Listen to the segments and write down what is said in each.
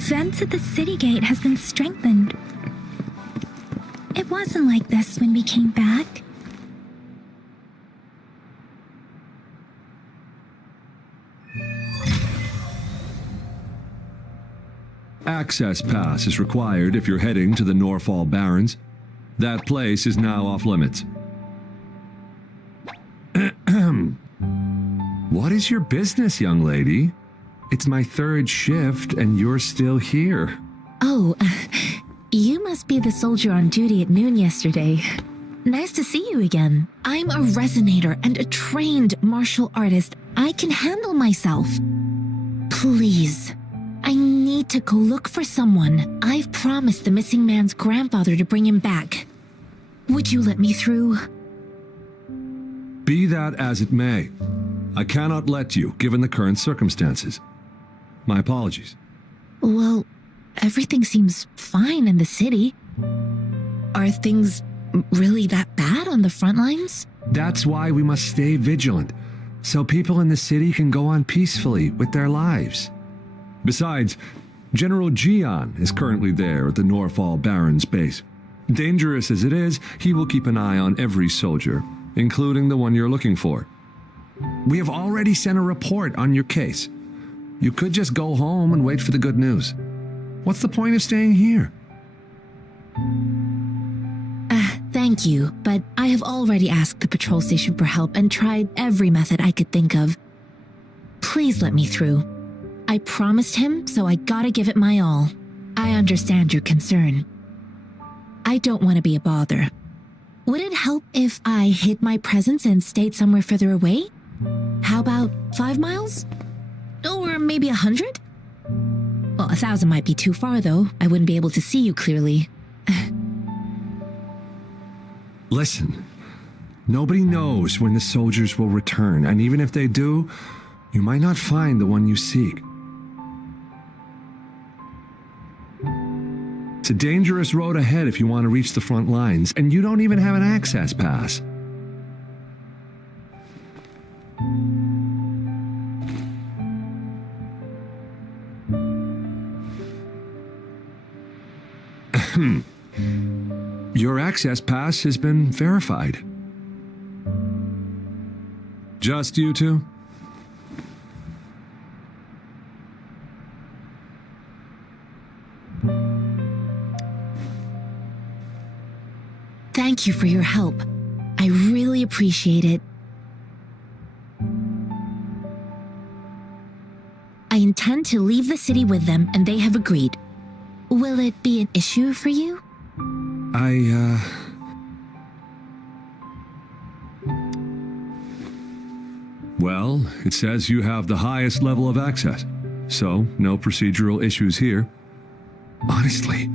defense at the city gate has been strengthened. It wasn't like this when we came back. Access pass is required if you're heading to the Norfall Barrens. That place is now off limits. What is your business, young lady? It's my third shift and you're still here. Oh, you must be the soldier on duty at noon yesterday. Nice to see you again. I'm a resonator and a trained martial artist. I can handle myself. Please, I need to go look for someone. I've promised the missing man's grandfather to bring him back. Would you let me through? Be that as it may, I cannot let you, given the current circumstances. My apologies. Well, everything seems fine in the city. Are things really that bad on the front lines? That's why we must stay vigilant, so people in the city can go on peacefully with their lives. Besides, General Jian is currently there at the Norfall Barrens base. Dangerous as it is, he will keep an eye on every soldier, including the one you're looking for. We have already sent a report on your case. You could just go home and wait for the good news. What's the point of staying here? Thank you, but I have already asked the patrol station for help and tried every method I could think of. Please let me through. I promised him, so I gotta give it my all. I understand your concern. I don't want to be a bother. Would it help if I hid my presence and stayed somewhere further away? How about 5 miles? Or maybe 100? Well, 1,000 might be too far, though. I wouldn't be able to see you clearly. Listen, nobody knows when the soldiers will return, and even if they do, you might not find the one you seek. It's a dangerous road ahead if you want to reach the front lines, and you don't even have an access pass. Your access pass has been verified. Just you two? Thank you for your help. I really appreciate it. I intend to leave the city with them, and they have agreed. Will it be an issue for you? Well, it says you have the highest level of access, so no procedural issues here. Honestly,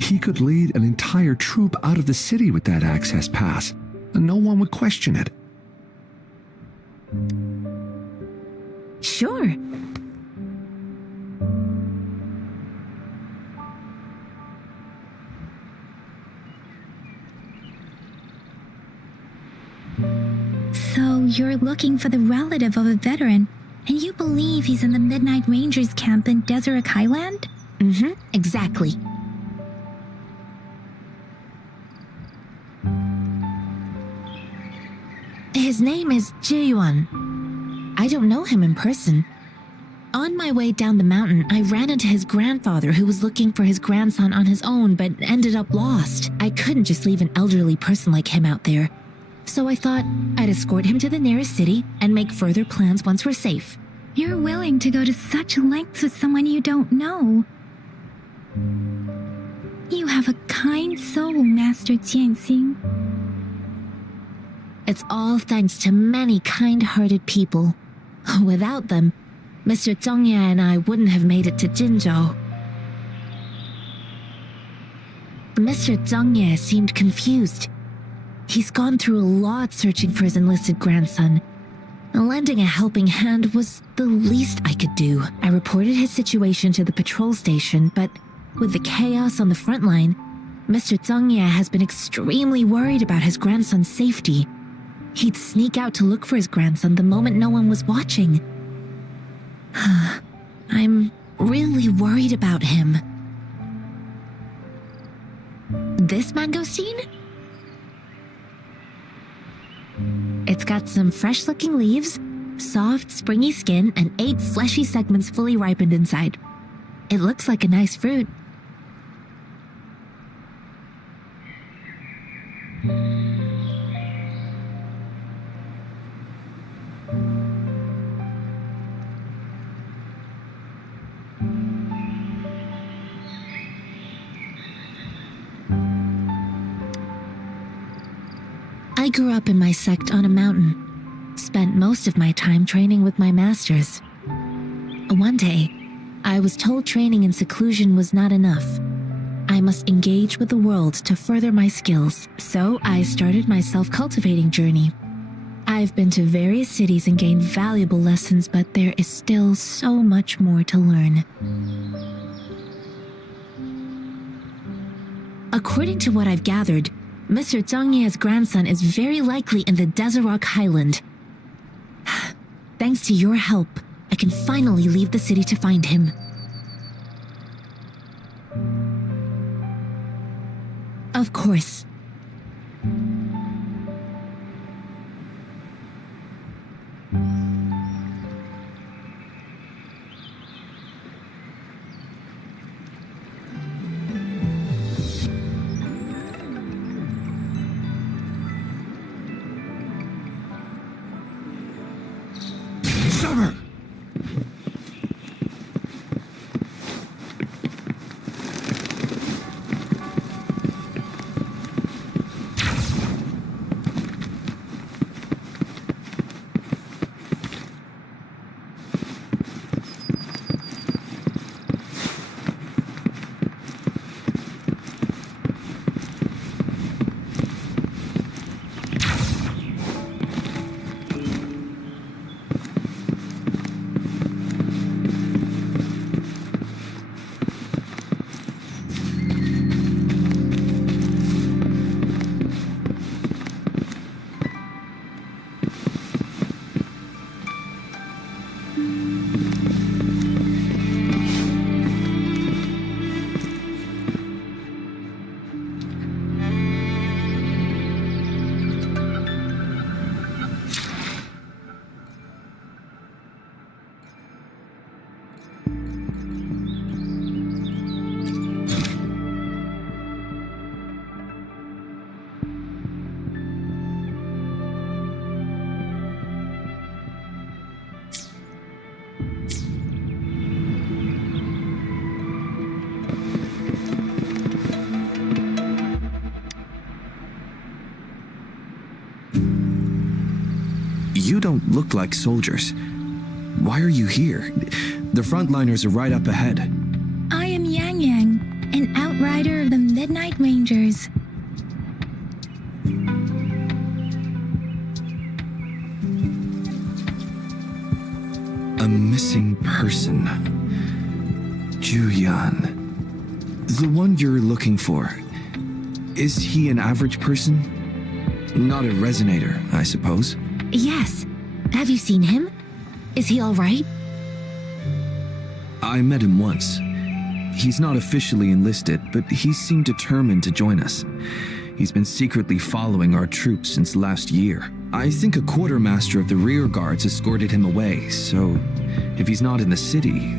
he could lead an entire troop out of the city with that access pass, and no one would question it. Sure. So you're looking for the relative of a veteran, and you believe he's in the Midnight Rangers camp in Deseret Highland? Mm-hmm, exactly. His name is Ji-yuan. I don't know him in person. On my way down the mountain, I ran into his grandfather who was looking for his grandson on his own but ended up lost. I couldn't just leave an elderly person like him out there. So I thought I'd escort him to the nearest city and make further plans once we're safe. You're willing to go to such lengths with someone you don't know. You have a kind soul, Master Jianxing. It's all thanks to many kind-hearted people. Without them, Mr. Zhongye and I wouldn't have made it to Jinzhou. Mr. Zhongye seemed confused. He's gone through a lot searching for his enlisted grandson. Lending a helping hand was the least I could do. I reported his situation to the patrol station, but with the chaos on the front line, Mr. Zhongye has been extremely worried about his grandson's safety. He'd sneak out to look for his grandson the moment no one was watching. I'm really worried about him. This mangosteen? It's got some fresh-looking leaves, soft, springy skin, and 8 fleshy segments fully ripened inside. It looks like a nice fruit. I grew up in my sect on a mountain, spent most of my time training with my masters. One day, I was told training in seclusion was not enough. I must engage with the world to further my skills, so I started my self-cultivating journey. I've been to various cities and gained valuable lessons, but there is still so much more to learn. According to what I've gathered, Mr. Zhang Ye's grandson is very likely in the Desert Highland. Thanks to your help, I can finally leave the city to find him. Of course. Summer! You don't look like soldiers. Why are you here? The frontliners are right up ahead. I am Yang Yang, an outrider of the Midnight Rangers. A missing person. Juyan. The one you're looking for. Is he an average person? Not a resonator, I suppose. Yes. Have you seen him? Is he all right? I met him once. He's not officially enlisted, but he seemed determined to join us. He's been secretly following our troops since last year. I think a quartermaster of the rear guards escorted him away, so if he's not in the city,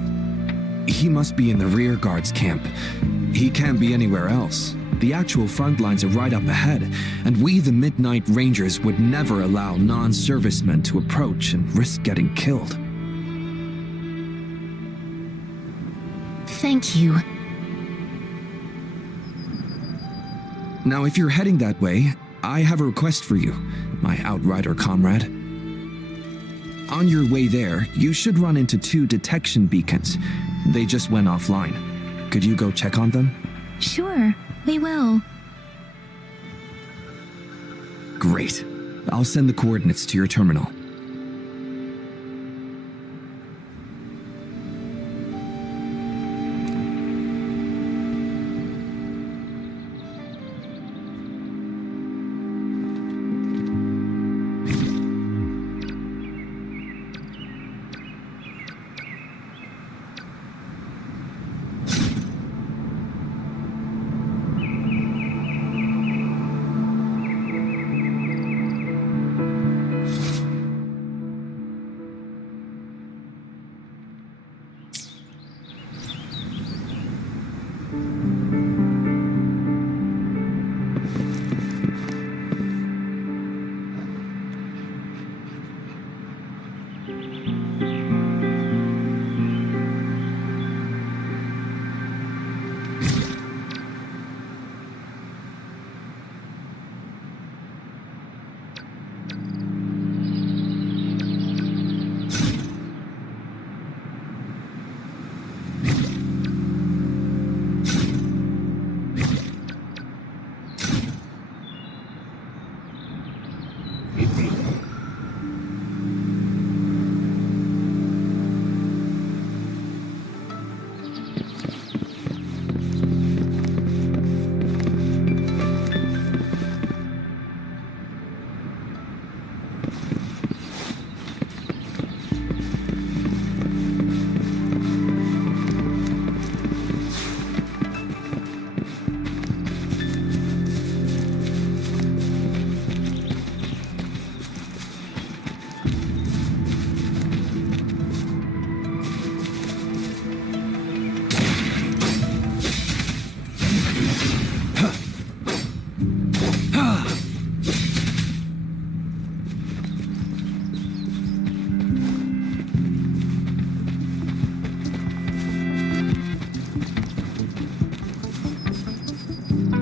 he must be in the rear guards camp. He can't be anywhere else. The actual front lines are right up ahead, and we, the Midnight Rangers, would never allow non-servicemen to approach and risk getting killed. Thank you. Now, if you're heading that way, I have a request for you, my outrider comrade. On your way there, you should run into 2 detection beacons. They just went offline. Could you go check on them? Sure, we will. Great. I'll send the coordinates to your terminal.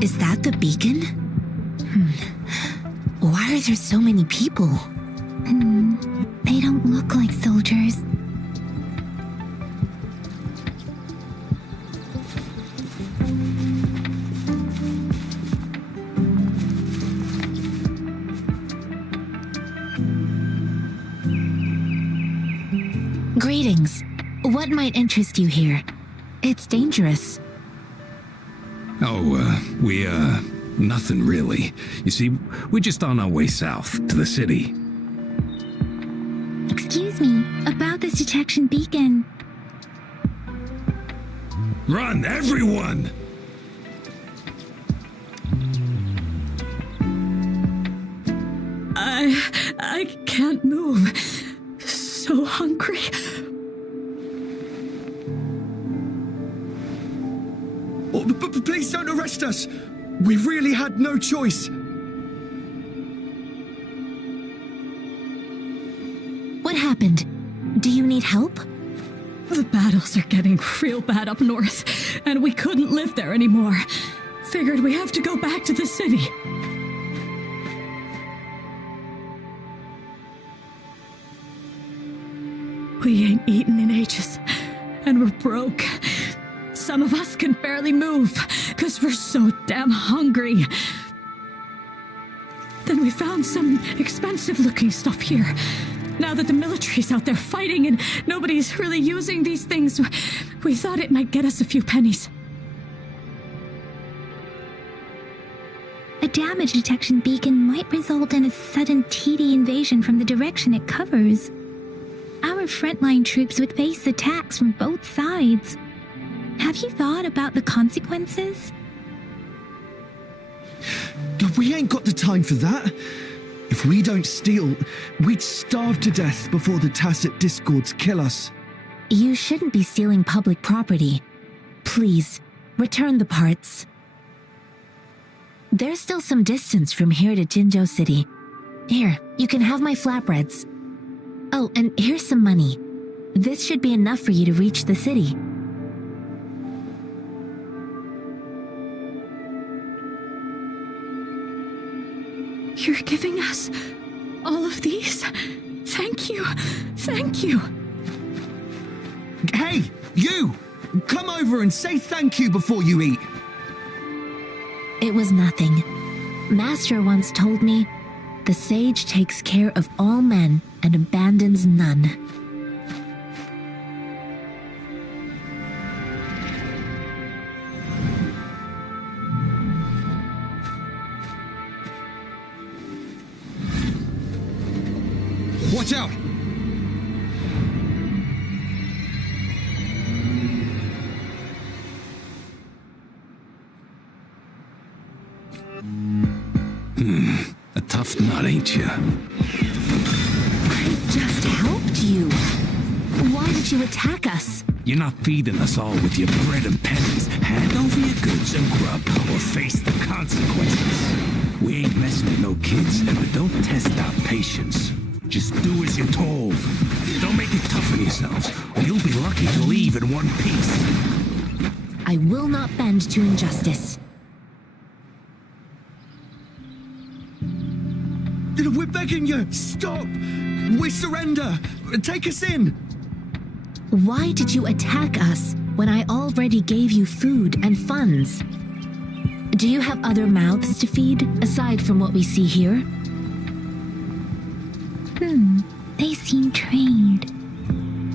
Is that the beacon? Why are there so many people? They don't look like soldiers. Greetings. What might interest you here? It's dangerous. Nothing really. You see, we're just on our way south to the city. Excuse me, about this detection beacon. Run, everyone! I can't move. So hungry. Oh, please don't arrest us! We really had no choice. What happened? Do you need help? The battles are getting real bad up north, and we couldn't live there anymore. Figured we have to go back to the city. We ain't eaten in ages, and we're broke. Some of us can barely move, because we're so damn hungry. Then we found some expensive-looking stuff here. Now that the military's out there fighting and nobody's really using these things, we thought it might get us a few pennies. A damage detection beacon might result in a sudden TD invasion from the direction it covers. Our frontline troops would face attacks from both sides. Have you thought about the consequences? We ain't got the time for that. If we don't steal, we'd starve to death before the tacit discords kill us. You shouldn't be stealing public property. Please, return the parts. There's still some distance from here to Jinzhou City. Here, you can have my flatbreads. Oh, and here's some money. This should be enough for you to reach the city. You're giving us all of these? Thank you. Thank you. Hey, you! Come over and say thank you before you eat. It was nothing. Master once told me, the sage takes care of all men and abandons none. Watch out! A tough nut, ain't ya? I just helped you. Why did you attack us? You're not feeding us all with your bread and pennies. Hand over your goods and grub, or face the consequences. We ain't messing with no kids, and we don't test our patience. Just do as you're told. Don't make it tough on yourselves, or you'll be lucky to leave in one piece. I will not bend to injustice. We're begging you! Stop! We surrender! Take us in! Why did you attack us when I already gave you food and funds? Do you have other mouths to feed, aside from what we see here? They seem trained.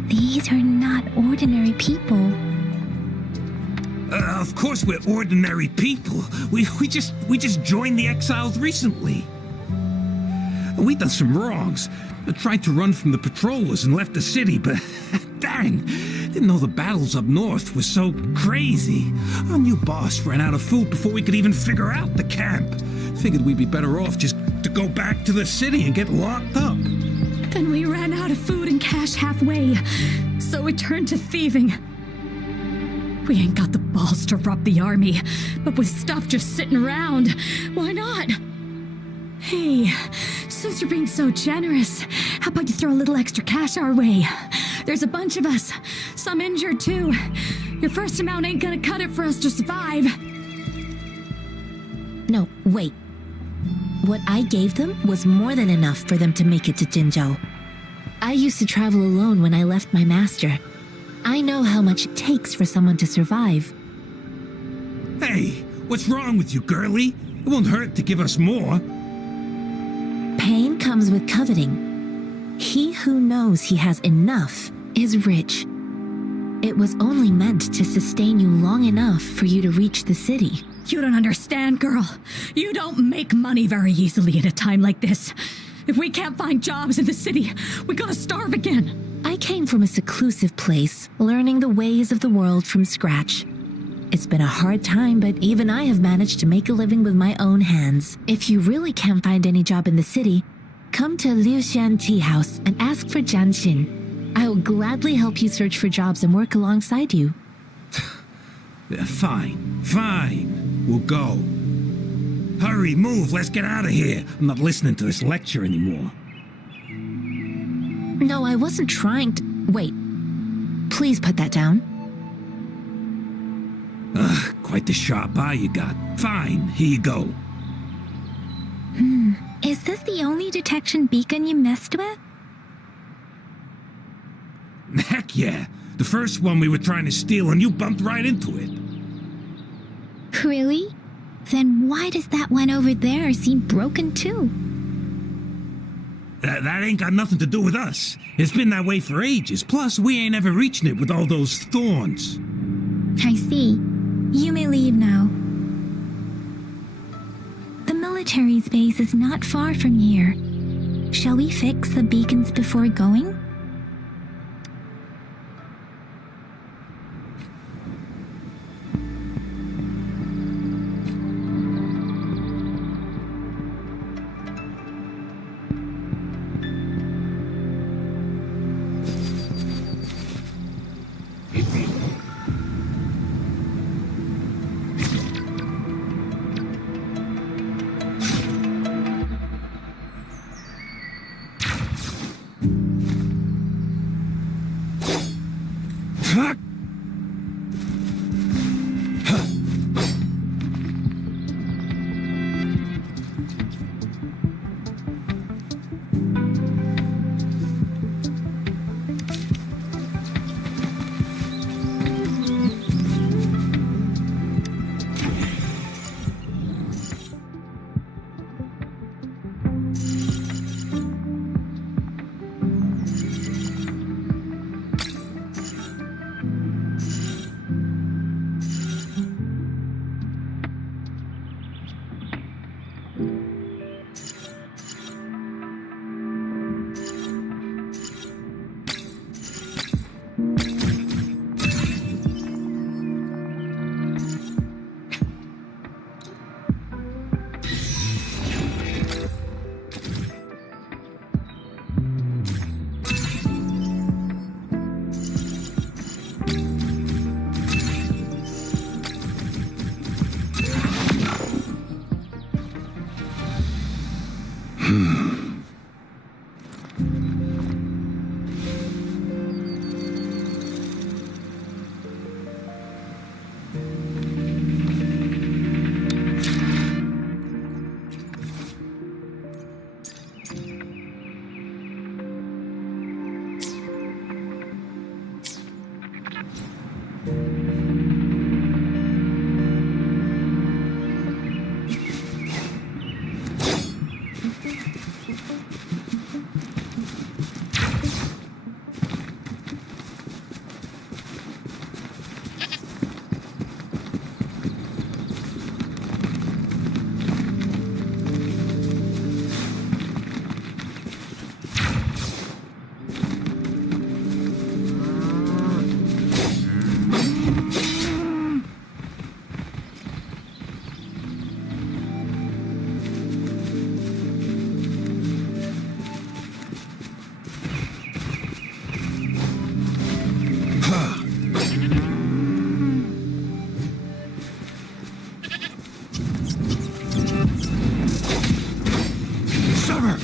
These are not ordinary people. Of course we're ordinary people. We just joined the exiles recently. We done some wrongs. I tried to run from the patrollers and left the city, but dang, didn't know the battles up north were so crazy. Our new boss ran out of food before we could even figure out the camp. Figured we'd be better off just to go back to the city and get locked up. Then we ran out of food and cash halfway, so we turned to thieving. We ain't got the balls to rob the army, but with stuff just sitting around, why not? Hey, since you're being so generous, how about you throw a little extra cash our way? There's a bunch of us, some injured too. Your first amount ain't gonna cut it for us to survive. No, wait. What I gave them was more than enough for them to make it to Jinzhou. I used to travel alone when I left my master. I know how much it takes for someone to survive. Hey, what's wrong with you, girlie? It won't hurt to give us more. Pain comes with coveting. He who knows he has enough is rich. It was only meant to sustain you long enough for you to reach the city. You don't understand, girl. You don't make money very easily at a time like this. If we can't find jobs in the city, we're gonna starve again. I came from a seclusive place, learning the ways of the world from scratch. It's been a hard time, but even I have managed to make a living with my own hands. If you really can't find any job in the city, come to Liu Xian Tea House and ask for Jian Xin. I will gladly help you search for jobs and work alongside you. Fine. We'll go. Hurry, move, let's get out of here. I'm not listening to this lecture anymore. No, I wasn't trying to... Wait. Please put that down. Quite the sharp eye you got. Fine, here you go. Is this the only detection beacon you messed with? Heck yeah. The first one we were trying to steal and you bumped right into it. Really? Then why does that one over there seem broken too? That ain't got nothing to do with us. It's been that way for ages. Plus, we ain't ever reaching it with all those thorns. I see. You may leave now. The military's base is not far from here. Shall we fix the beacons before going? Summer!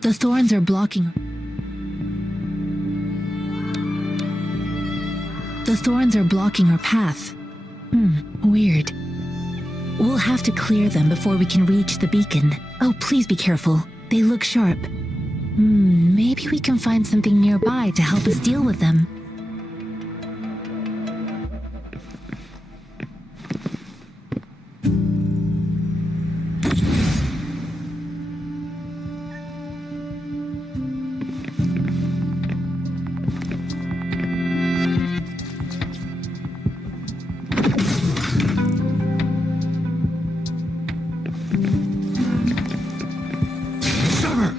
The thorns are blocking. The thorns are blocking our path. Weird. We'll have to clear them before we can reach the beacon. Oh, please be careful. They look sharp. Maybe we can find something nearby to help us deal with them. Summer!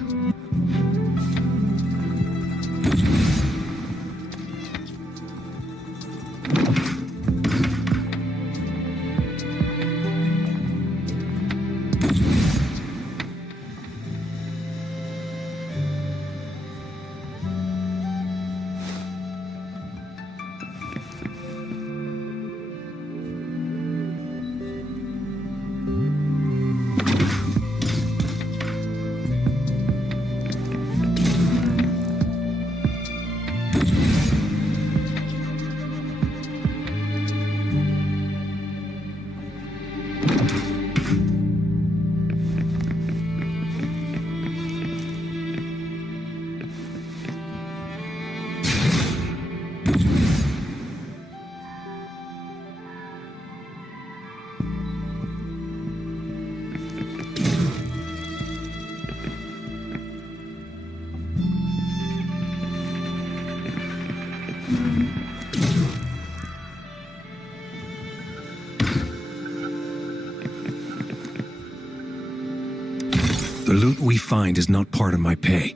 The loot we find is not part of my pay.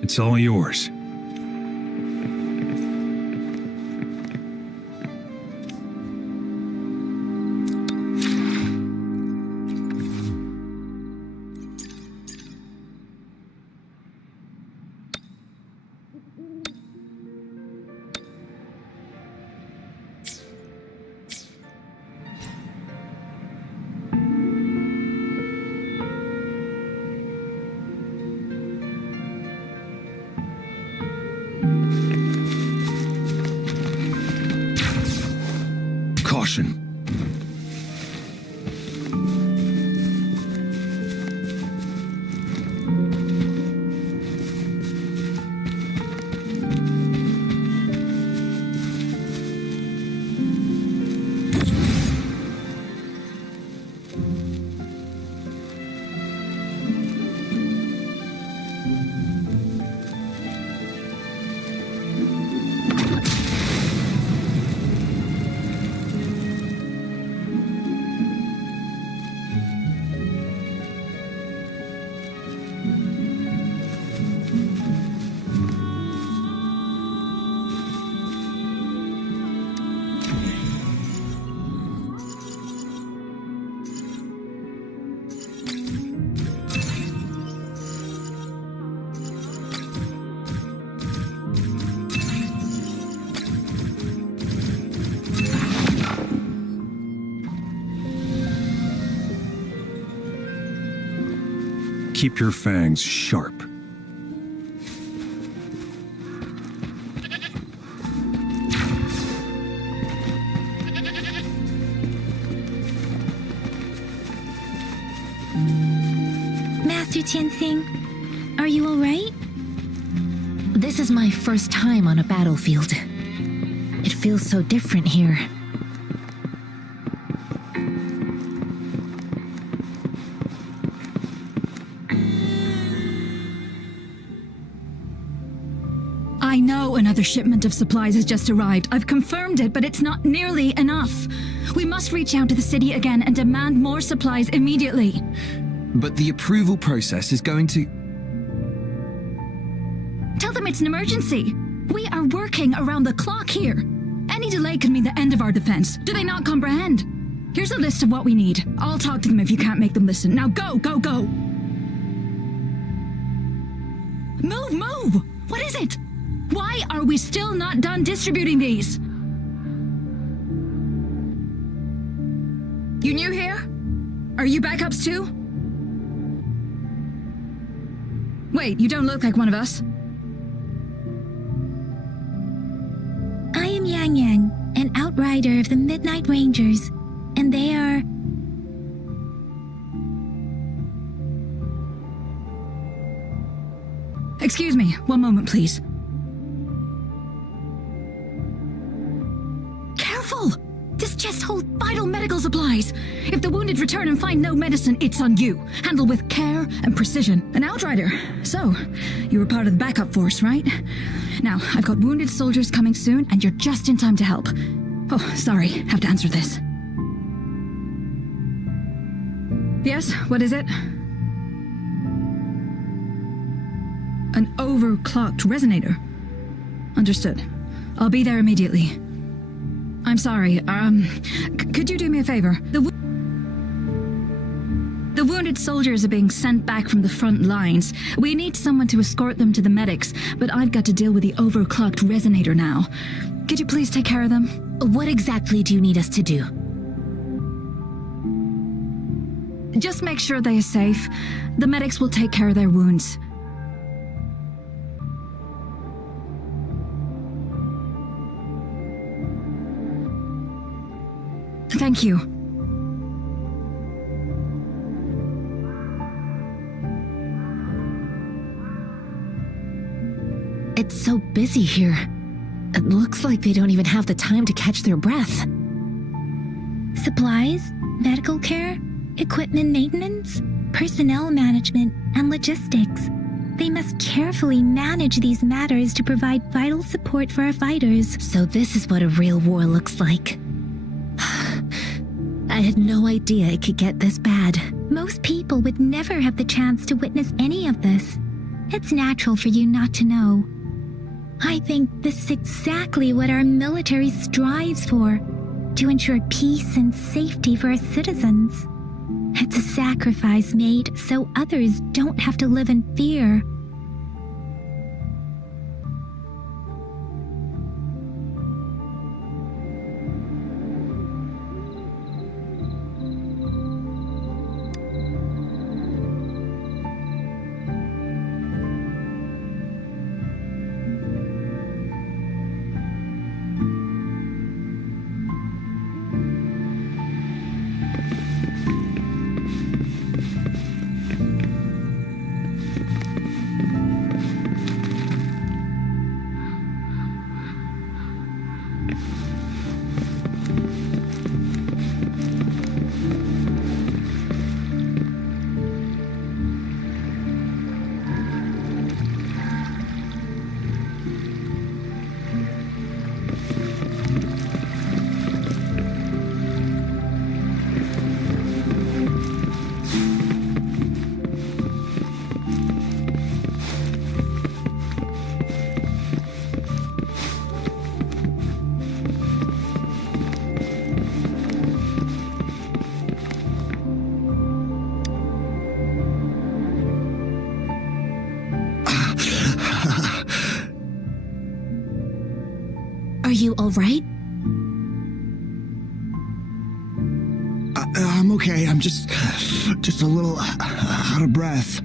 It's all yours. Caution. keep your fangs sharp. Master Tianxing, are you alright? This is my first time on a battlefield. It feels so different here. I know another shipment of supplies has just arrived. I've confirmed it, but it's not nearly enough. We must reach out to the city again and demand more supplies immediately. But the approval process is going to... Tell them it's an emergency. We are working around the clock here. Any delay could mean the end of our defense. Do they not comprehend? Here's a list of what we need. I'll talk to them if you can't make them listen. Now go, go, go! Move, move! What is it? Why are we still not done distributing these? You new here? Are you backups too? Wait, you don't look like one of us. I am Yang Yang, an outrider of the Midnight Rangers, and they are... Excuse me, one moment, please. Careful! This chest holds vital medical supplies. If the wounded return and find no medicine, it's on you. Handle with care and precision. An outrider. So, you were part of the backup force, right? Now, I've got wounded soldiers coming soon, and you're just in time to help. Oh, sorry, have to answer this. Yes, what is it? An overclocked resonator. Understood. I'll be there immediately. I'm sorry, could you do me a favor? The wounded soldiers are being sent back from the front lines. We need someone to escort them to the medics, but I've got to deal with the overclocked resonator now. Could you please take care of them? What exactly do you need us to do? Just make sure they are safe. The medics will take care of their wounds. Thank you. It's so busy here. It looks like they don't even have the time to catch their breath. Supplies, medical care, equipment maintenance, personnel management, and logistics. They must carefully manage these matters to provide vital support for our fighters. So this is what a real war looks like. I had no idea it could get this bad. Most people would never have the chance to witness any of this. It's natural for you not to know. I think this is exactly what our military strives for, to ensure peace and safety for our citizens. It's a sacrifice made so others don't have to live in fear. Are you all right? I'm okay. I'm just a little out of breath.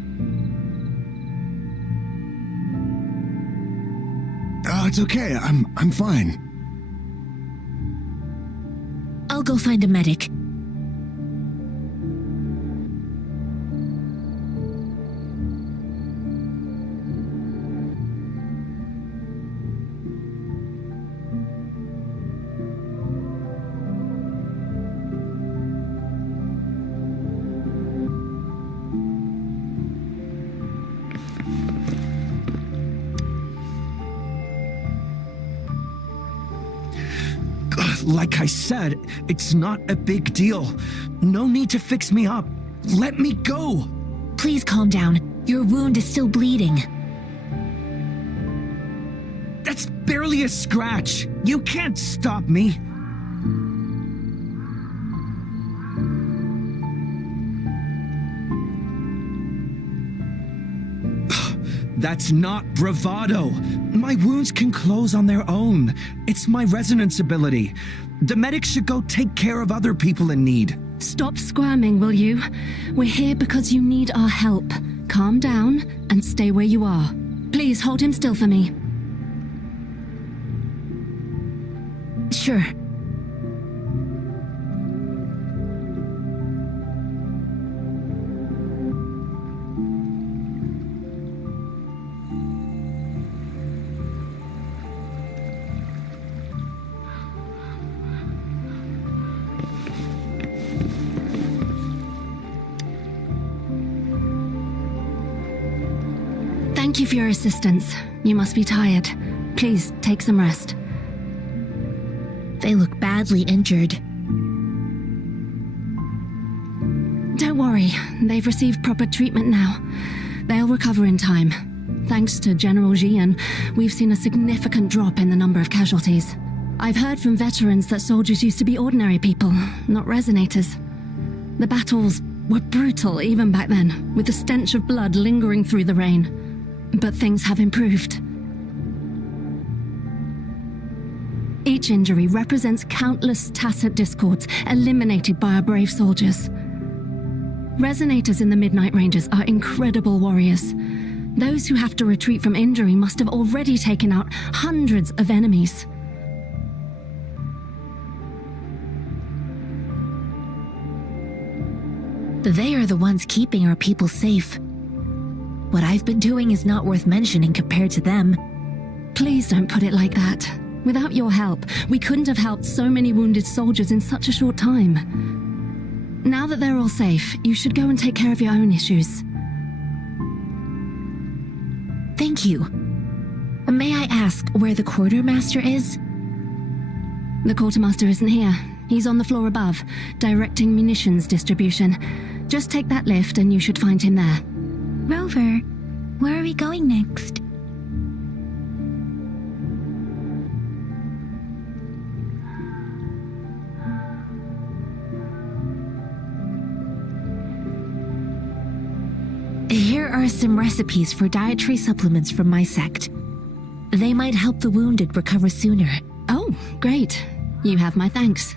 That's okay. I'm fine. I'll go find a medic. Like I said, it's not a big deal. No need to fix me up. Let me go. Please calm down. Your wound is still bleeding. That's barely a scratch. You can't stop me. That's not bravado. My wounds can close on their own. It's my resonance ability. The medics should go take care of other people in need. Stop squirming, will you? We're here because you need our help. Calm down and stay where you are. Please hold him still for me. Sure. Thank you for your assistance. You must be tired. Please take some rest. They look badly injured. Don't worry, they've received proper treatment now. They'll recover in time. Thanks to General Jian, we've seen a significant drop in the number of casualties. I've heard from veterans that soldiers used to be ordinary people, not resonators. The battles were brutal even back then, with the stench of blood lingering through the rain. But things have improved. Each injury represents countless tacit discords eliminated by our brave soldiers. Resonators in the Midnight Rangers are incredible warriors. Those who have to retreat from injury must have already taken out hundreds of enemies. They are the ones keeping our people safe. What I've been doing is not worth mentioning compared to them. Please don't put it like that. Without your help, we couldn't have helped so many wounded soldiers in such a short time. Now that they're all safe, you should go and take care of your own issues. Thank you. May I ask where the quartermaster is? The quartermaster isn't here. He's on the floor above, directing munitions distribution. Just take that lift and you should find him there. Rover, where are we going next? Here are some recipes for dietary supplements from my sect. They might help the wounded recover sooner. Oh, great. You have my thanks.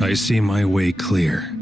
I see my way clear.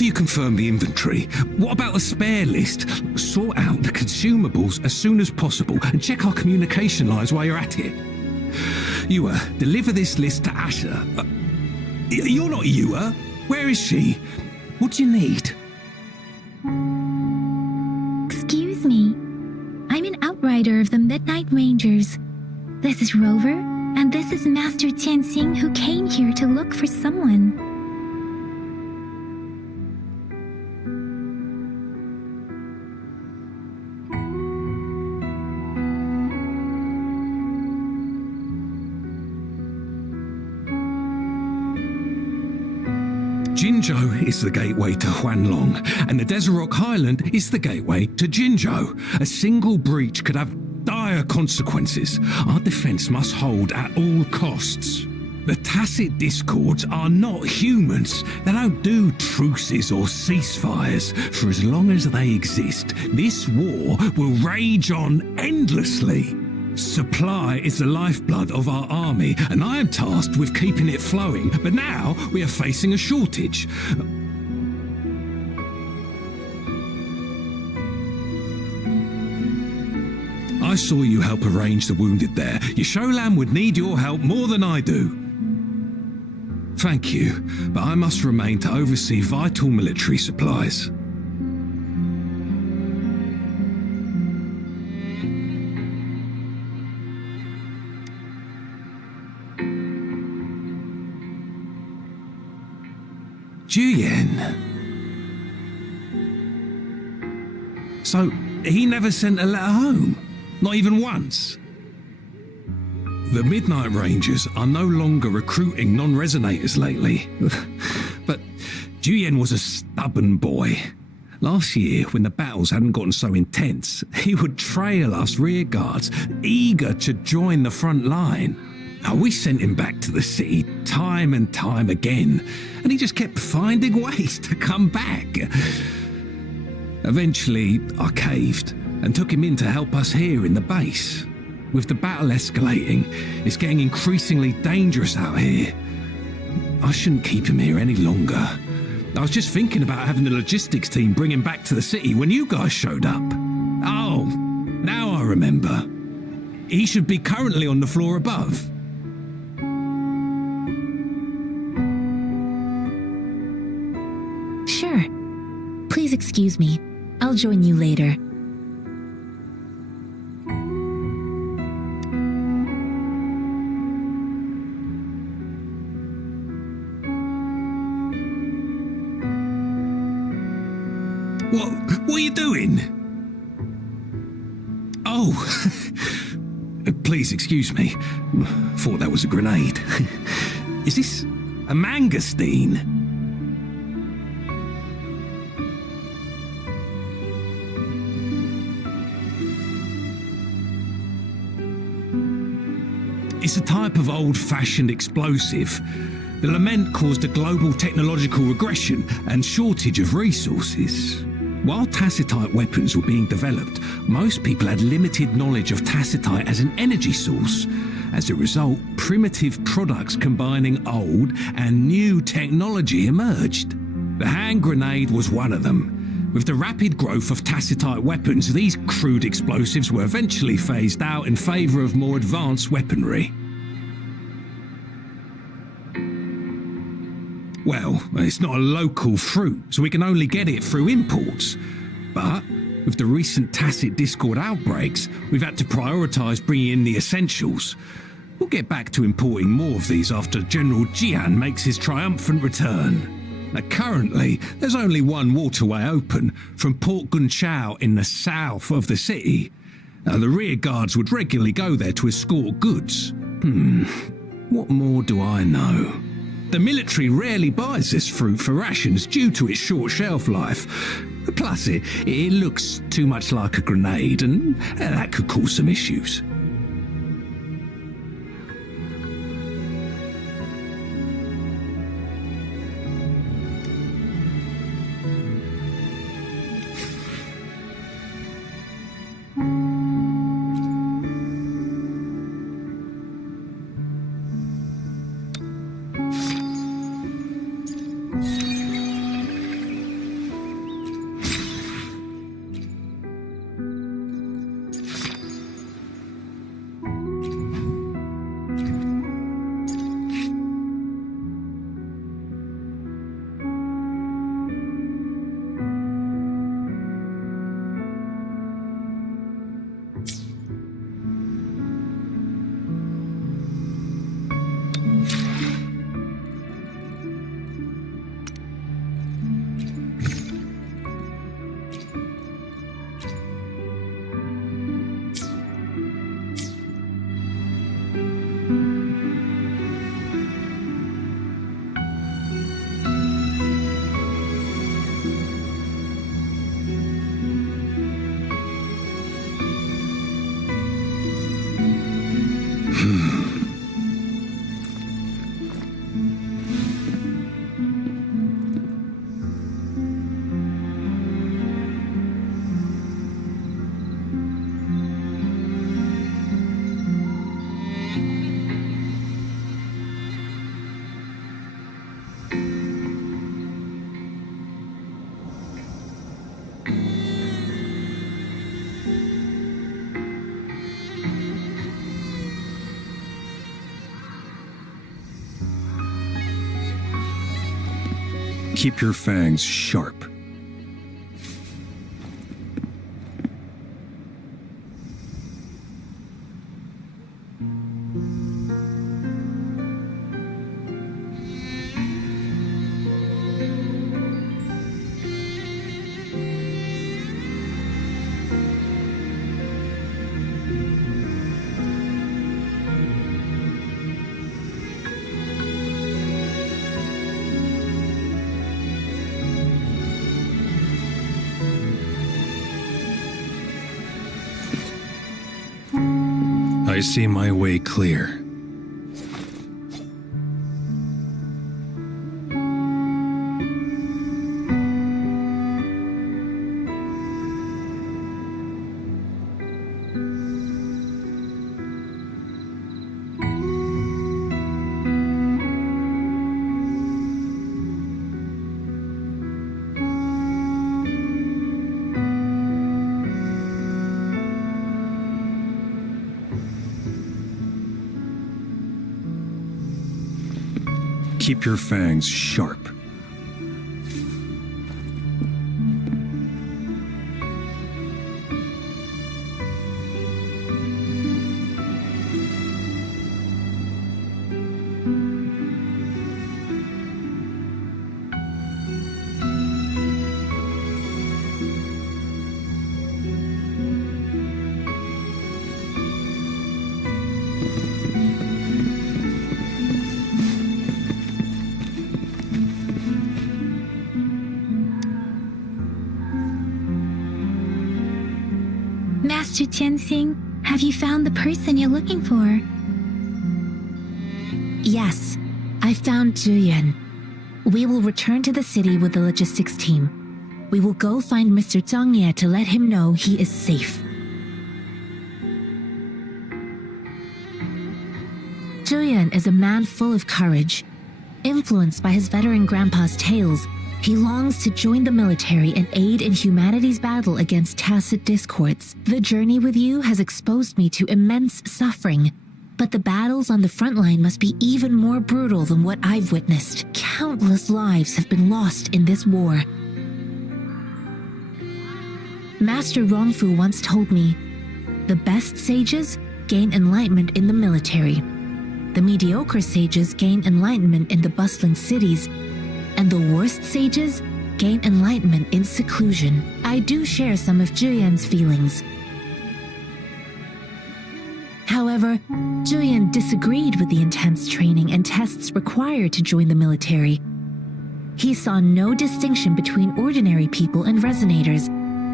have you confirmed the inventory? What about the spare list? Sort out the consumables as soon as possible and check our communication lines while you're at it. Ewa, deliver this list to Asher. You're not Ewa. Where is she? What do you need? Excuse me. I'm an outrider of the Midnight Rangers. This is Rover, and this is Master Tianxing, who came here to look for someone. Jinzhou is the gateway to Huanlong, and the Desert Rock Highland is the gateway to Jinzhou. A single breach could have dire consequences. Our defense must hold at all costs. The Tacit Discords are not humans. They don't do truces or ceasefires. For as long as they exist, this war will rage on endlessly. Supply is the lifeblood of our army, and I am tasked with keeping it flowing, but now we are facing a shortage. I saw you help arrange the wounded there. Yasholan would need your help more than I do. Thank you, but I must remain to oversee vital military supplies. Juyen. So, he never sent a letter home? Not even once? The Midnight Rangers are no longer recruiting non-resonators lately. But Juyen was a stubborn boy. Last year, when the battles hadn't gotten so intense, he would trail us rearguards, eager to join the front line. We sent him back to the city time and time again, and he just kept finding ways to come back. Eventually, I caved and took him in to help us here in the base. With the battle escalating, it's getting increasingly dangerous out here. I shouldn't keep him here any longer. I was just thinking about having the logistics team bring him back to the city when you guys showed up. Oh, now I remember. He should be currently on the floor above. Sure. Please excuse me. I'll join you later. What are you doing? Oh, please excuse me. Thought that was a grenade. Is this a mangosteen? It's a type of old-fashioned explosive. The lament caused a global technological regression and shortage of resources. While tacitite weapons were being developed, most people had limited knowledge of tacitite as an energy source. As a result, primitive products combining old and new technology emerged. The hand grenade was one of them. With the rapid growth of tacitite weapons, these crude explosives were eventually phased out in favour of more advanced weaponry. Well, it's not a local fruit, so we can only get it through imports. But with the recent Tacit Discord outbreaks, we've had to prioritise bringing in the essentials. We'll get back to importing more of these after General Jian makes his triumphant return. Now, currently, there's only one waterway open, from Port Gunchao in the south of the city. Now, the rear guards would regularly go there to escort goods. What more do I know? The military rarely buys this fruit for rations due to its short shelf life. Plus, it looks too much like a grenade, and that could cause some issues. Keep your fangs sharp. I see my way clear. Keep your fangs sharp. Master Tianxing, have you found the person you're looking for? Yes, I found Zhiyuan. We will return to the city with the logistics team. We will go find Mr. Zhang Ye to let him know he is safe. Zhiyuan is a man full of courage. Influenced by his veteran grandpa's tales, he longs to join the military and aid in humanity's battle against tacit discords. The journey with you has exposed me to immense suffering, but the battles on the front line must be even more brutal than what I've witnessed. Countless lives have been lost in this war. Master Rongfu once told me, the best sages gain enlightenment in the military. The mediocre sages gain enlightenment in the bustling cities, and the worst sages gain enlightenment in seclusion. I do share some of Zhiyuan's feelings. However, Zhiyuan disagreed with the intense training and tests required to join the military. He saw no distinction between ordinary people and resonators,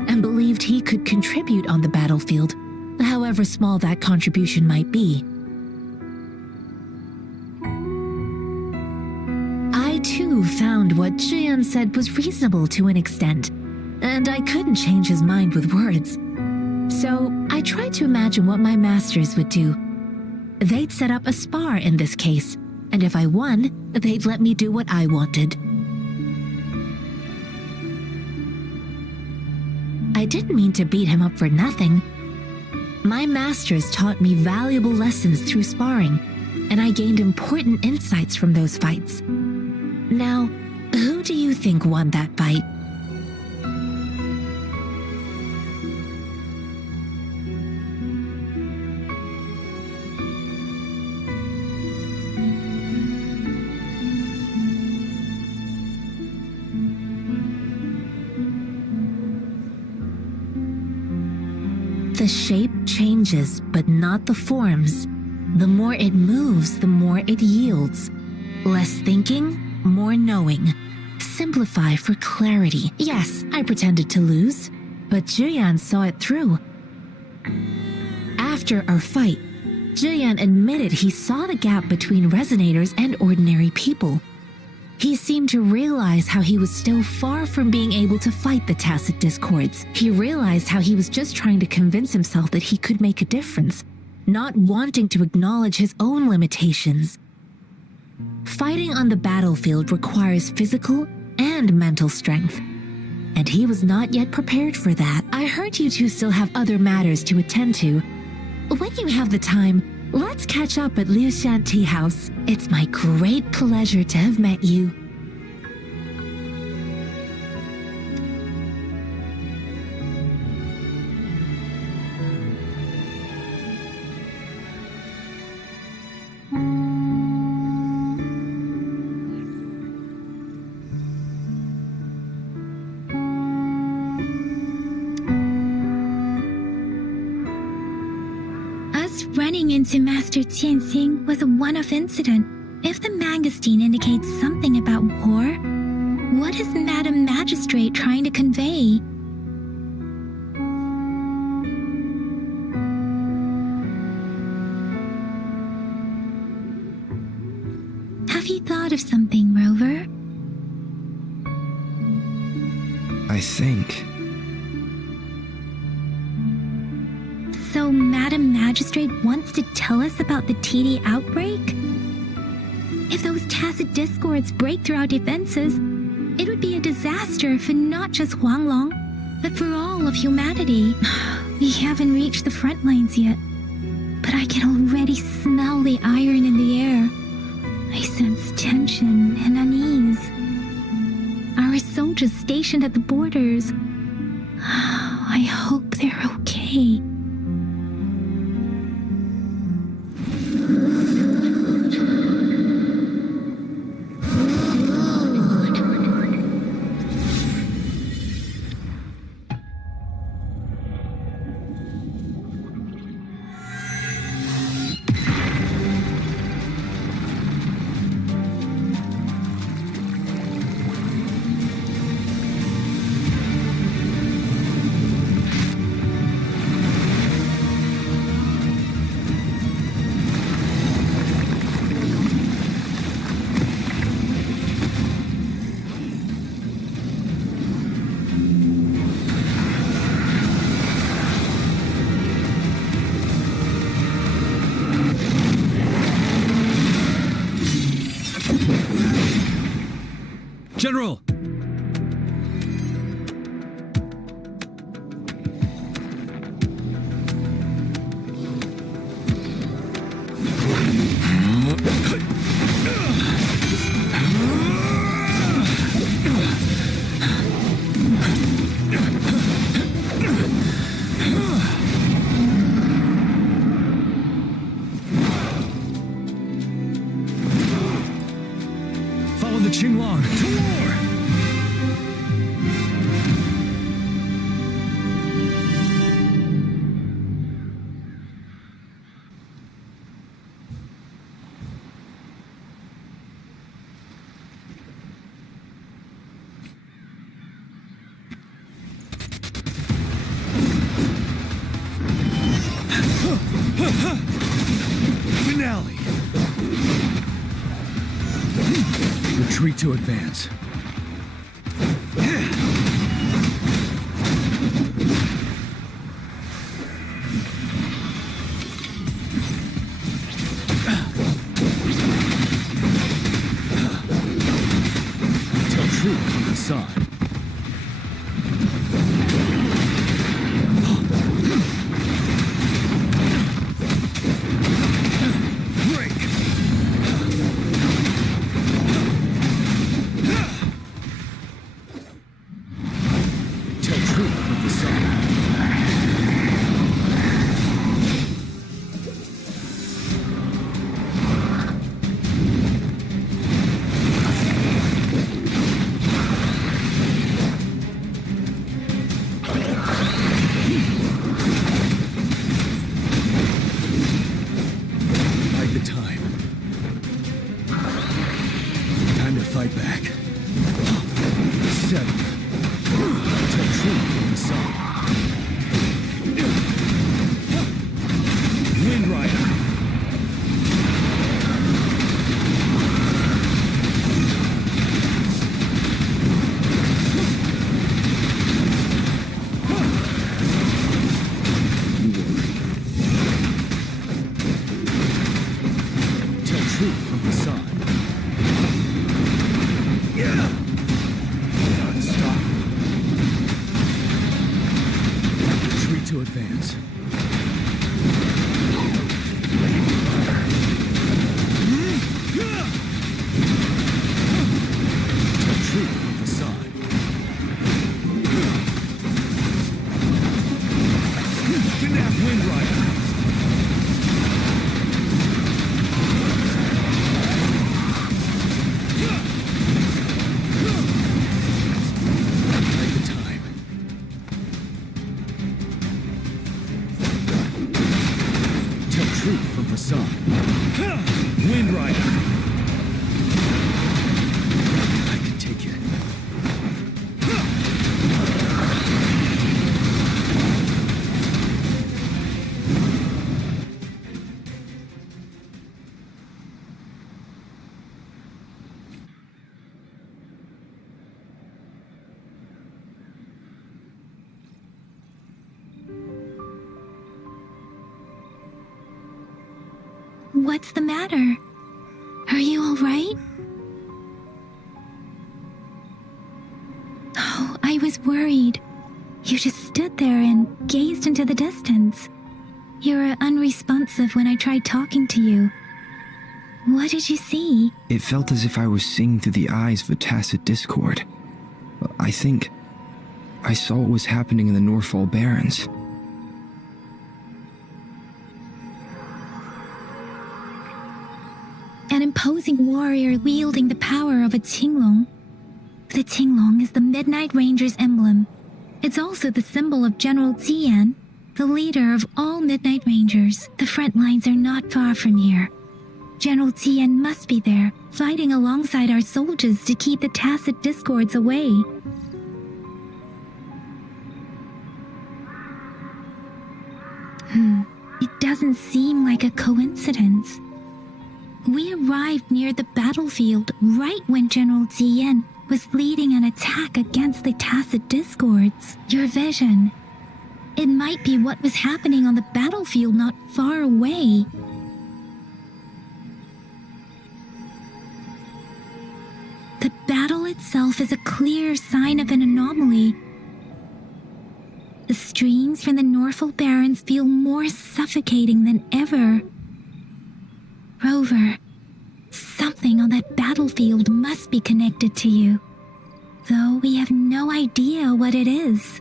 and believed he could contribute on the battlefield, however small that contribution might be. I too found what Zhiyuan said was reasonable to an extent, and I couldn't change his mind with words. So I tried to imagine what my masters would do. They'd set up a spar in this case, and if I won, they'd let me do what I wanted. I didn't mean to beat him up for nothing. My masters taught me valuable lessons through sparring, and I gained important insights from those fights. Now, who do you think won that fight? The shape changes, but not the forms. The more it moves, the more it yields. Less thinking, more knowing. Simplify for clarity. Yes, I pretended to lose, but Zhiyuan saw it through. After our fight, Zhiyuan admitted he saw the gap between resonators and ordinary people. He seemed to realize how he was still far from being able to fight the tacit discords. He realized how he was just trying to convince himself that he could make a difference, not wanting to acknowledge his own limitations. Fighting on the battlefield requires physical and mental strength, and he was not yet prepared for that. I heard you two still have other matters to attend to. When you have the time, let's catch up at Liu Shan Tea House. It's my great pleasure to have met you. running into Master Tianxing was a one-off incident. If the Mangosteen indicates something about war, what is Madam Magistrate trying to convey? Have you thought of something, Rover? I think. So Madam Magistrate wants to tell us about the TD outbreak? If those tacit discords break through our defenses, it would be a disaster for not just Huanglong, but for all of humanity. We haven't reached the front lines yet, but I can already smell the iron in the air. I sense tension and unease. Our soldiers stationed at the borders, I hope they're okay. General! Follow the Qinglong to war! Finale! Retreat to advance. Tell truth from the side. Fight back. 7. Tell truth from the side. Wind Rider. Tell truth from the side. Stop. Retreat to advance. Tell truth from the side. Kidnap Wind Rider. retreat from Facade. Wind Rider. I can take it. What's the matter? Are you all right? Oh, I was worried. You just stood there and gazed into the distance. You were unresponsive when I tried talking to you. What did you see? It felt as if I was seeing through the eyes of a tacit discord. I think I saw what was happening in the Norfall Barrens. An imposing warrior wielding the power of a Tinglong. The Tinglong is the Midnight Ranger's emblem. It's also the symbol of General Tian, the leader of all Midnight Rangers. The front lines are not far from here. General Tian must be there, fighting alongside our soldiers to keep the tacit discords away. It doesn't seem like a coincidence. We arrived near the battlefield right when General Tian was leading an attack against the tacit discords. Your vision. It might be what was happening on the battlefield not far away. The battle itself is a clear sign of an anomaly. The streams from the Norfall Barrens feel more suffocating than ever. Rover, something on that battlefield must be connected to you, though we have no idea what it is.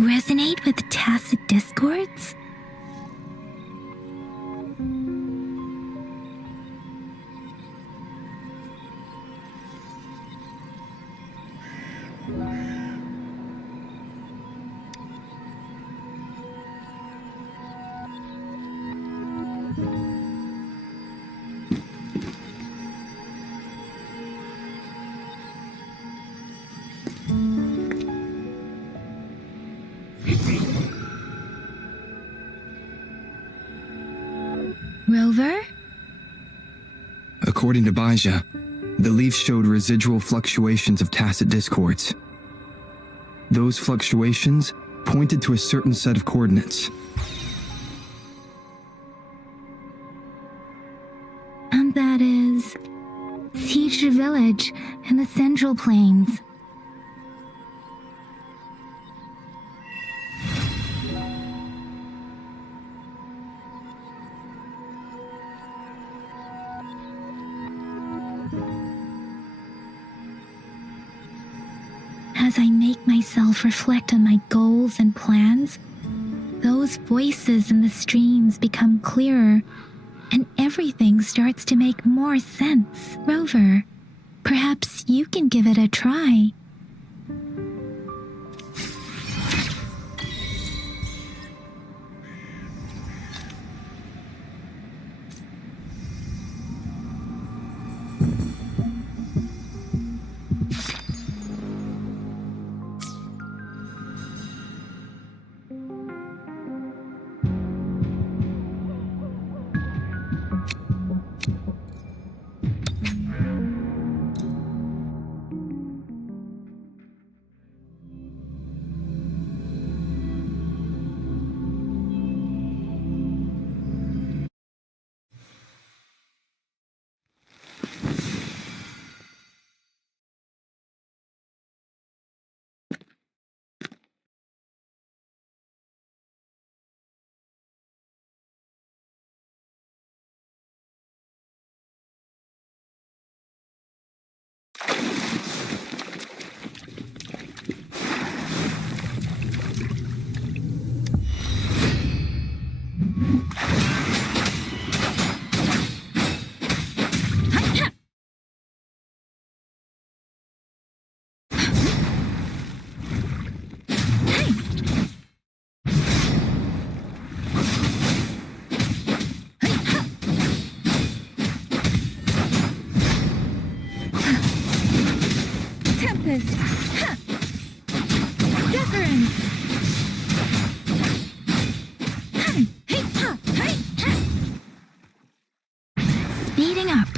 Resonate with tacit discords? Rover? According to Baija, the leaf showed residual fluctuations of tacit discords. Those fluctuations pointed to a certain set of coordinates. And that is Siege Village in the Central Plains. As I make myself reflect on my goals and plans, those voices in the streams become clearer, and everything starts to make more sense. Rover, perhaps you can give it a try. Tempest! Ha! Deference! Hey! Hey! Ha! Hey! Ha! Speeding up.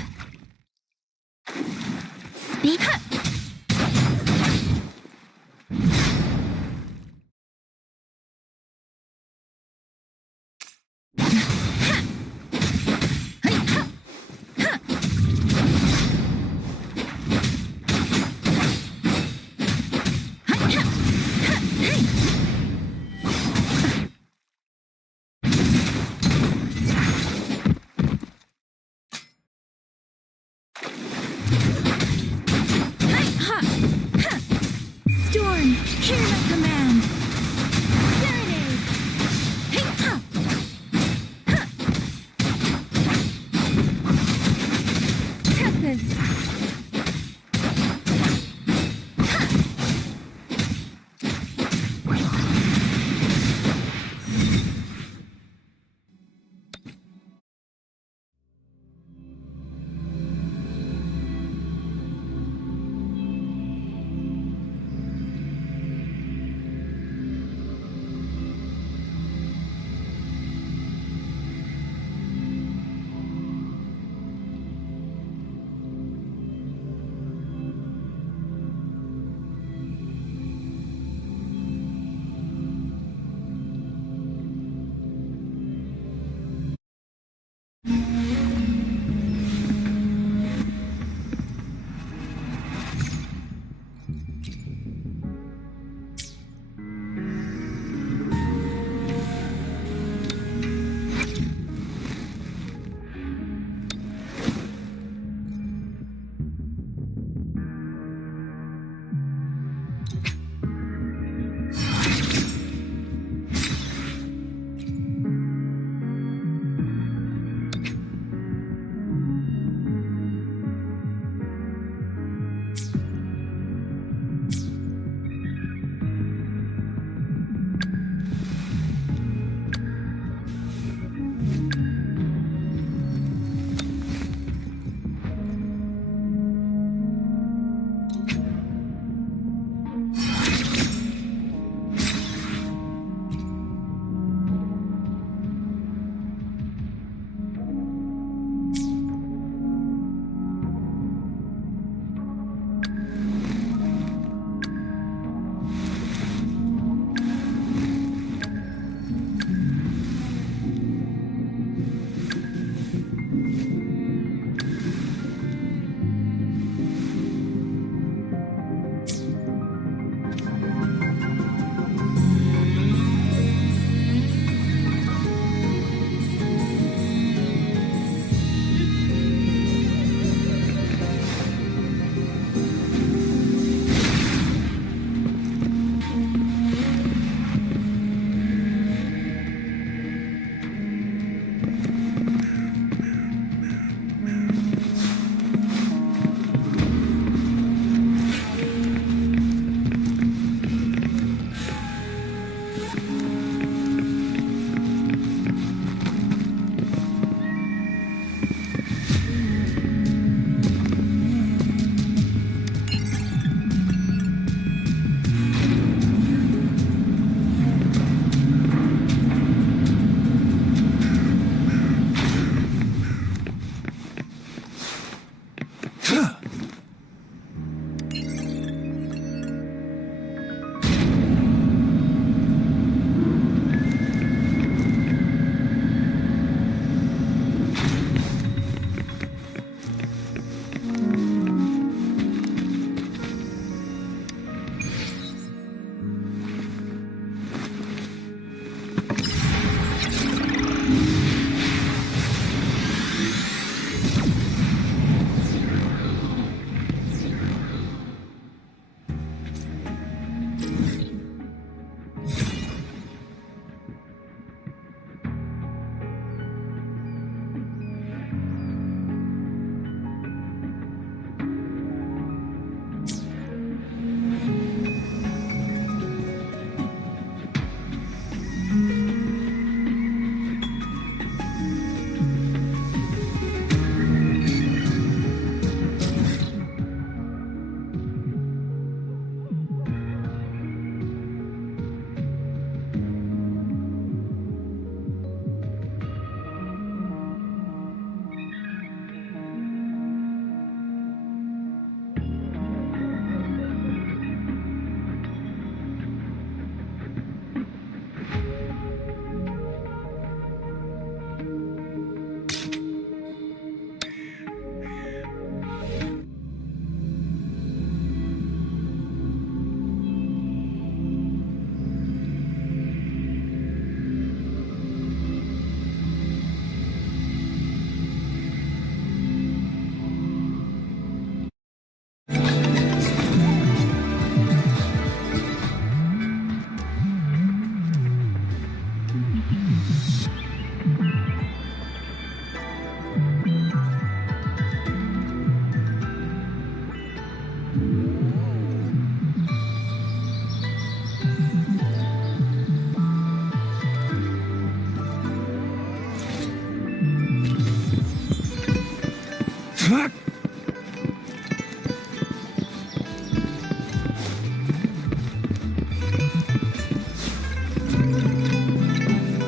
Speed. Ha! Storm, hear my command. Serenade. Hey, ha! Ha! Tempest.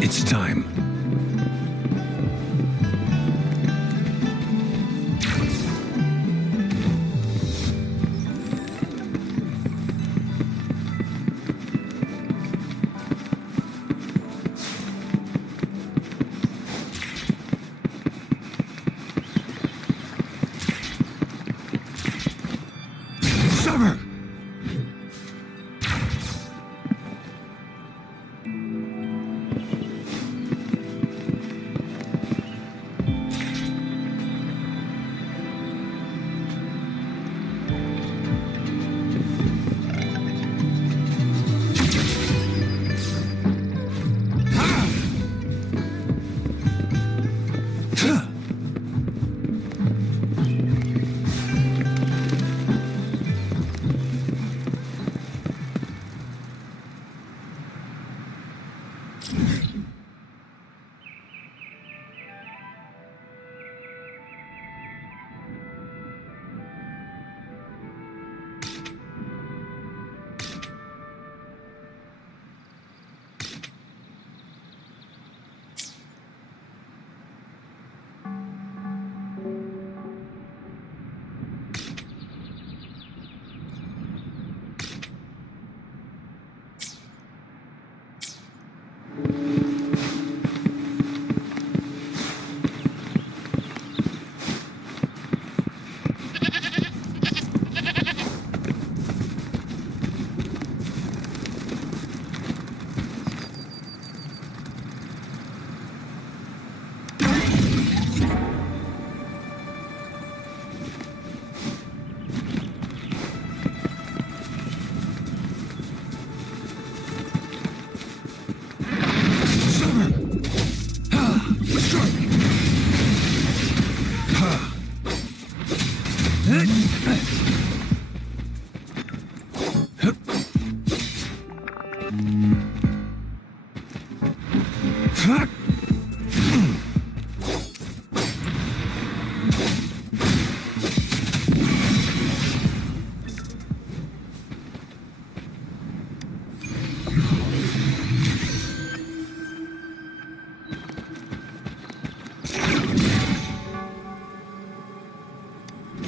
It's time. Summer!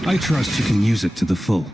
I trust you can use it to the full.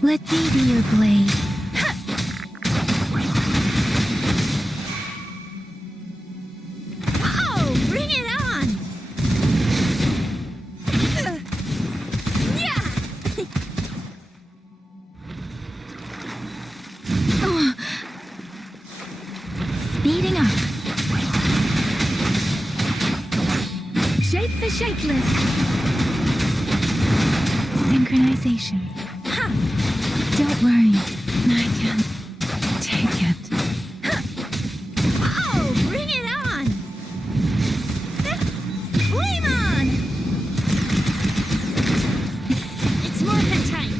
Let me be your blade. Oh, bring it on! Yeah! Speeding up. Shake the shapeless. Synchronization. Ha! Don't worry. I can take it. Oh, bring it on! Flame on! It's morphin' time!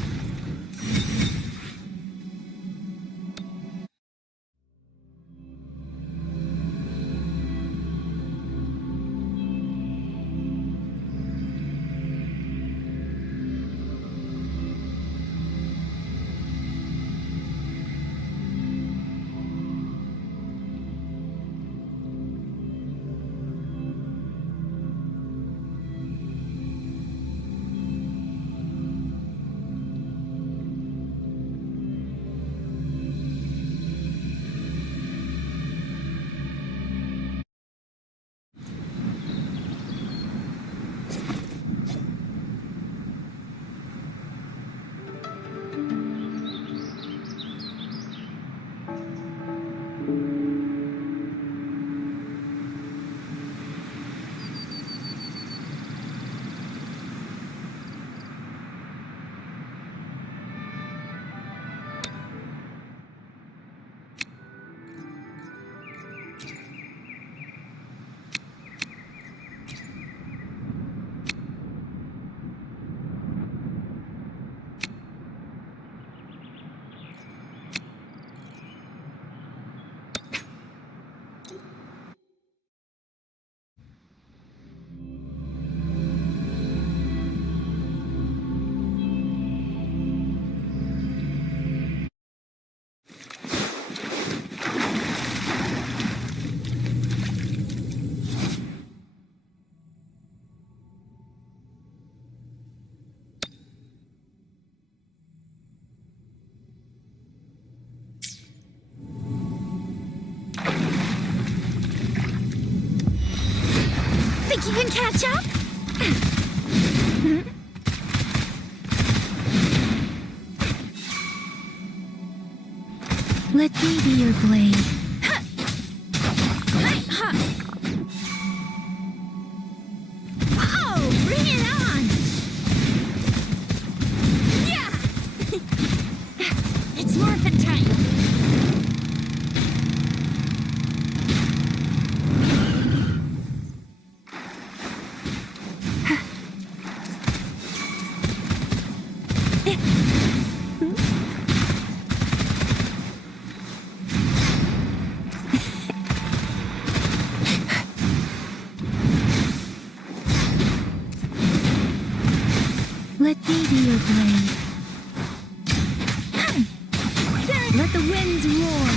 Think you can catch up? Let me be your blade. Oh, bring it on! Yeah! It's morphin' time! Let me be your blade. Let the winds roar.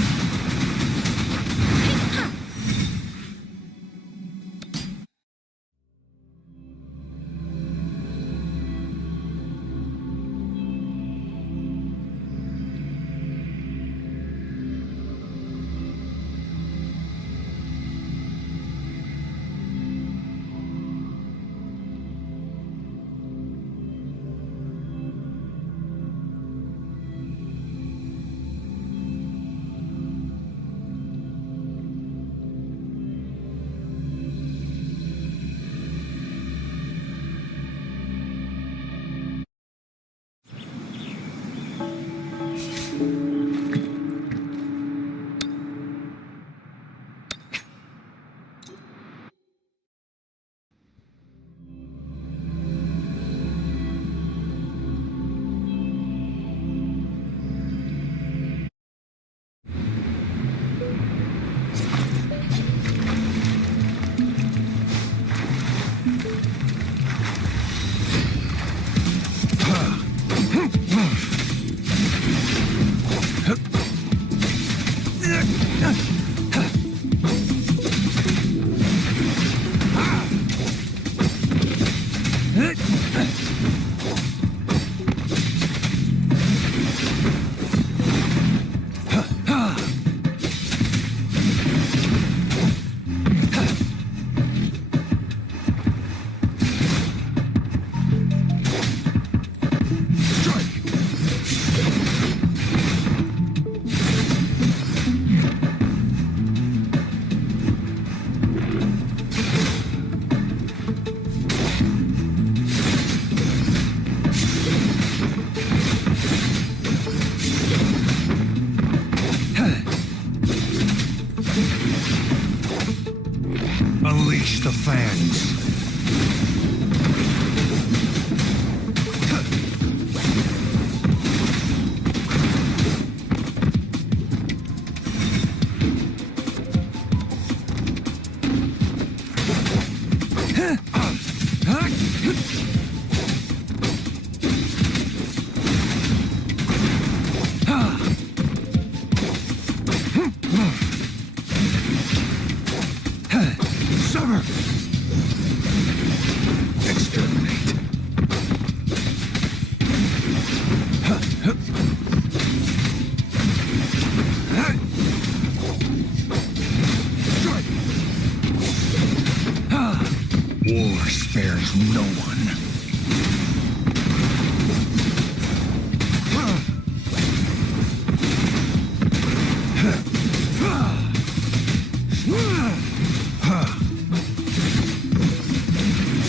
War spares no one.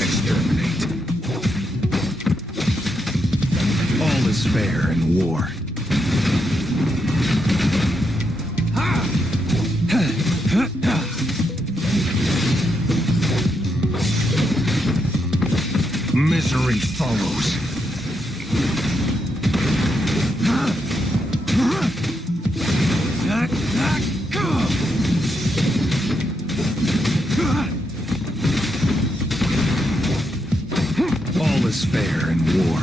Exterminate. All is fair in war. Misery follows. All is fair in war.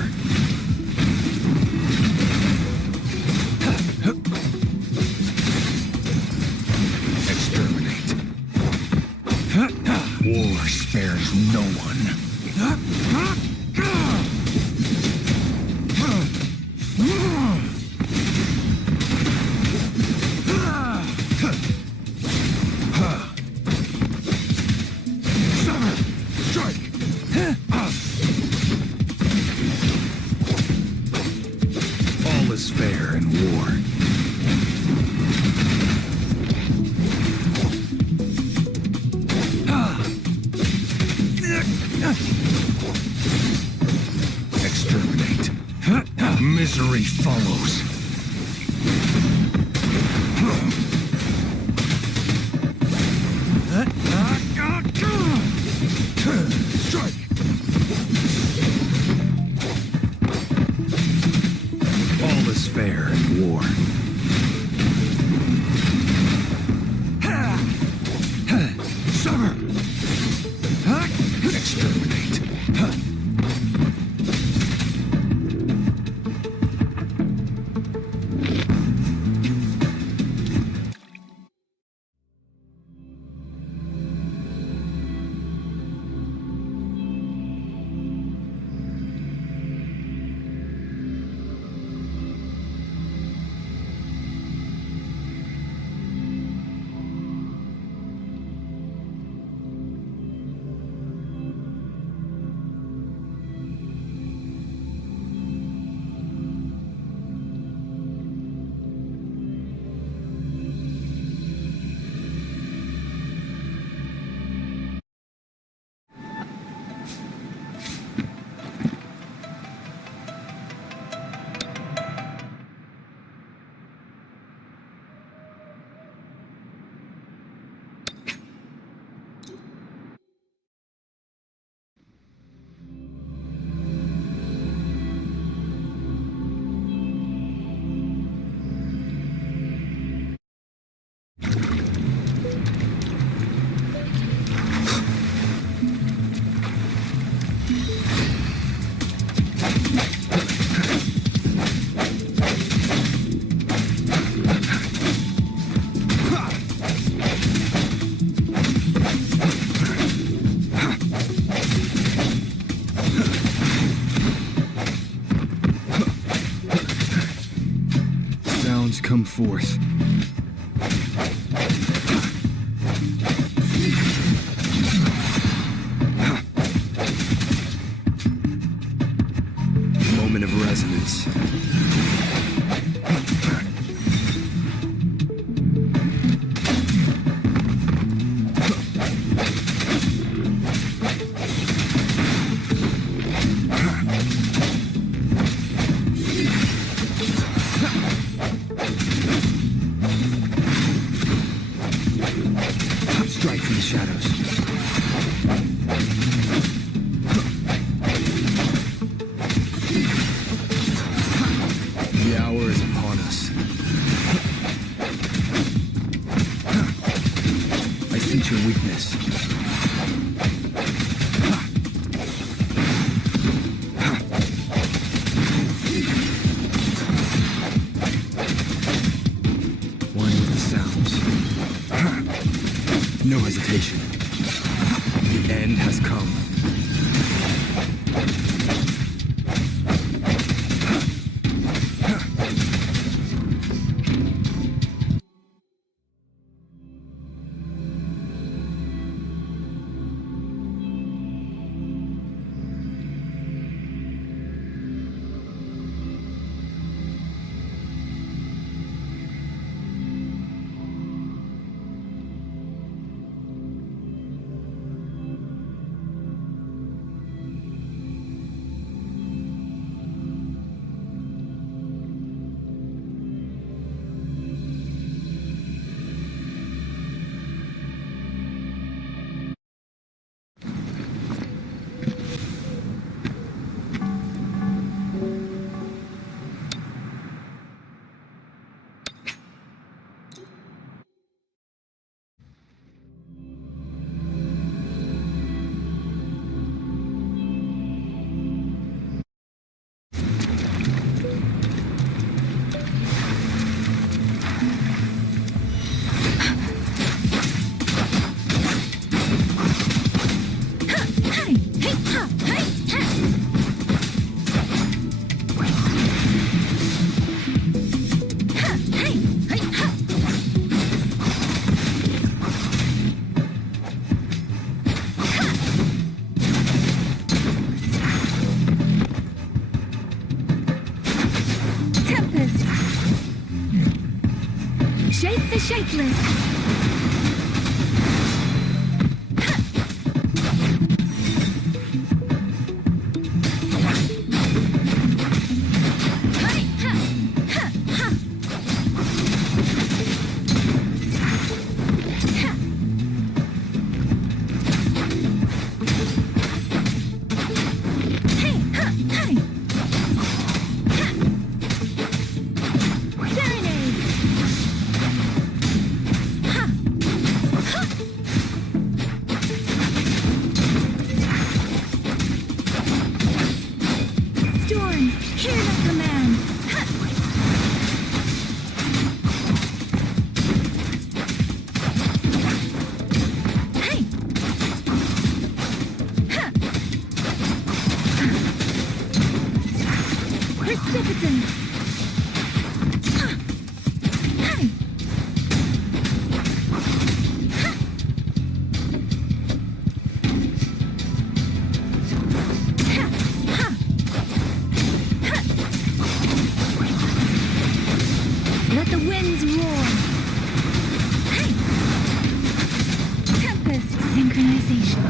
Exterminate. War spares no one. All is fair in war. Exterminate. Misery follows. Strike! All is fair in war. Summer! Exterminate. Sounds come forth. Moment of resonance. Strike from the shadows. The hour is upon us. I sense your weakness. One with the sounds. No hesitation. The end has come. Shake the shapeless. Storm, hear the command. Hey. Precipitance. Hey. Let the winds roar. Hey. Tempest synchronization.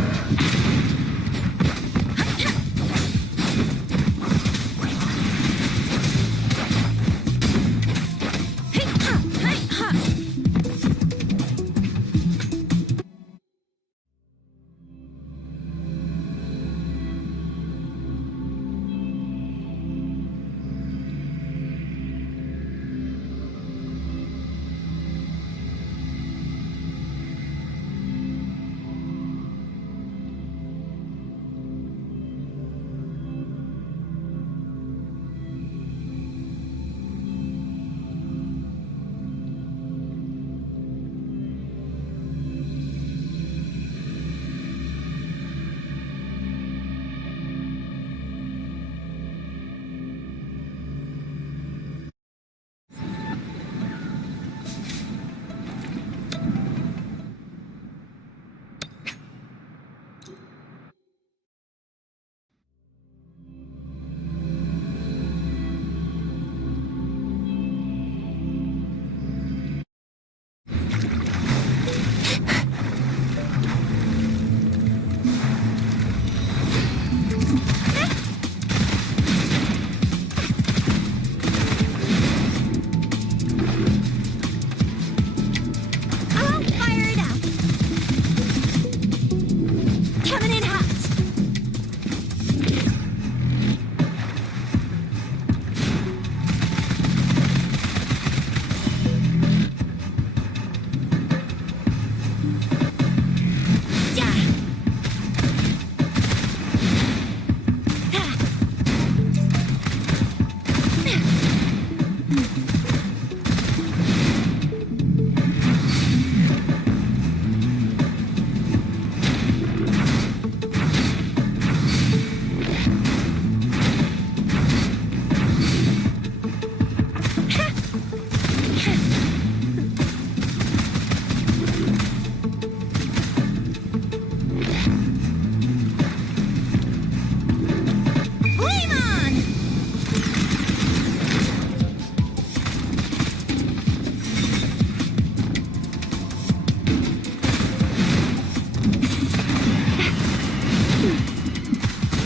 Hey, ha, hey, ha. I'll fire it up. Coming in hot. Yeah. Flame on!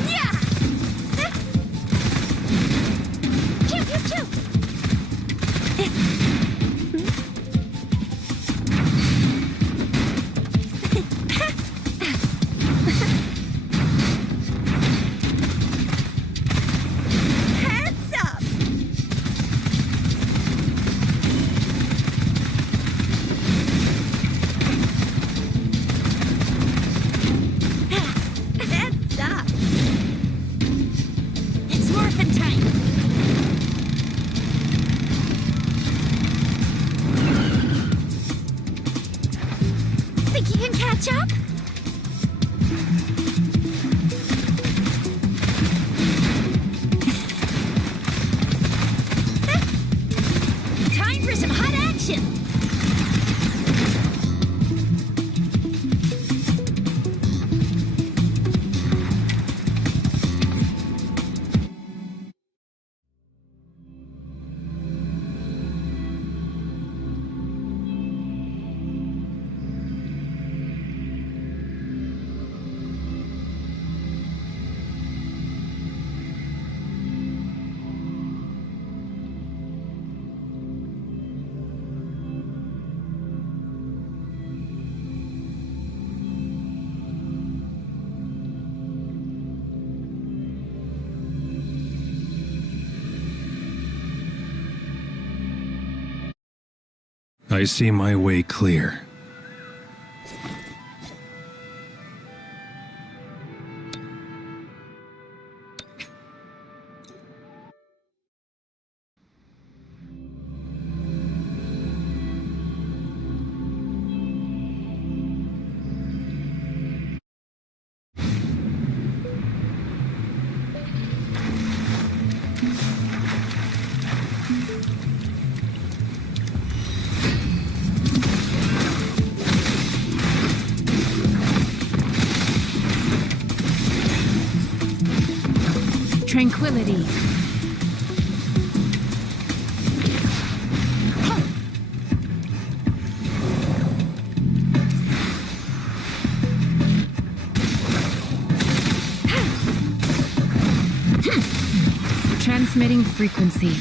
Yeah! Choo, choo, choo! Heads up! Heads up! It's morphin' time! Think you can catch up? Time for some hot action! I see my way clear. Tranquility. Transmitting frequency.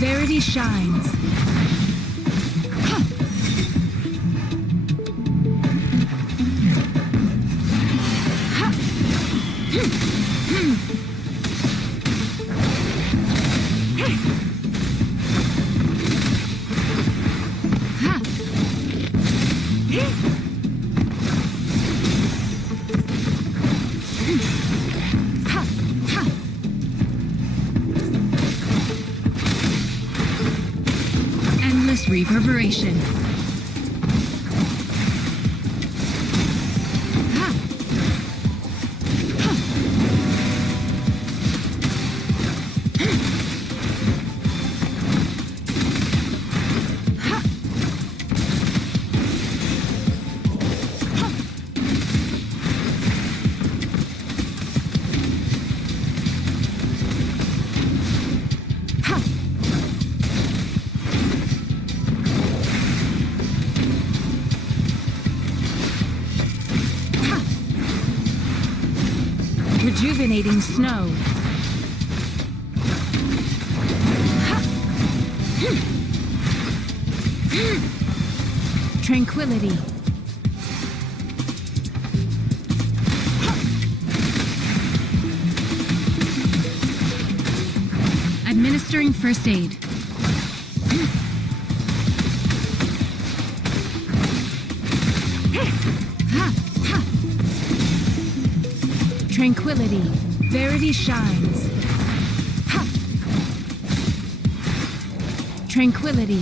Verity shines. Endless reverberation. Rejuvenating snow. Tranquility. Administering first aid. Tranquility. Verity shines. Tranquility.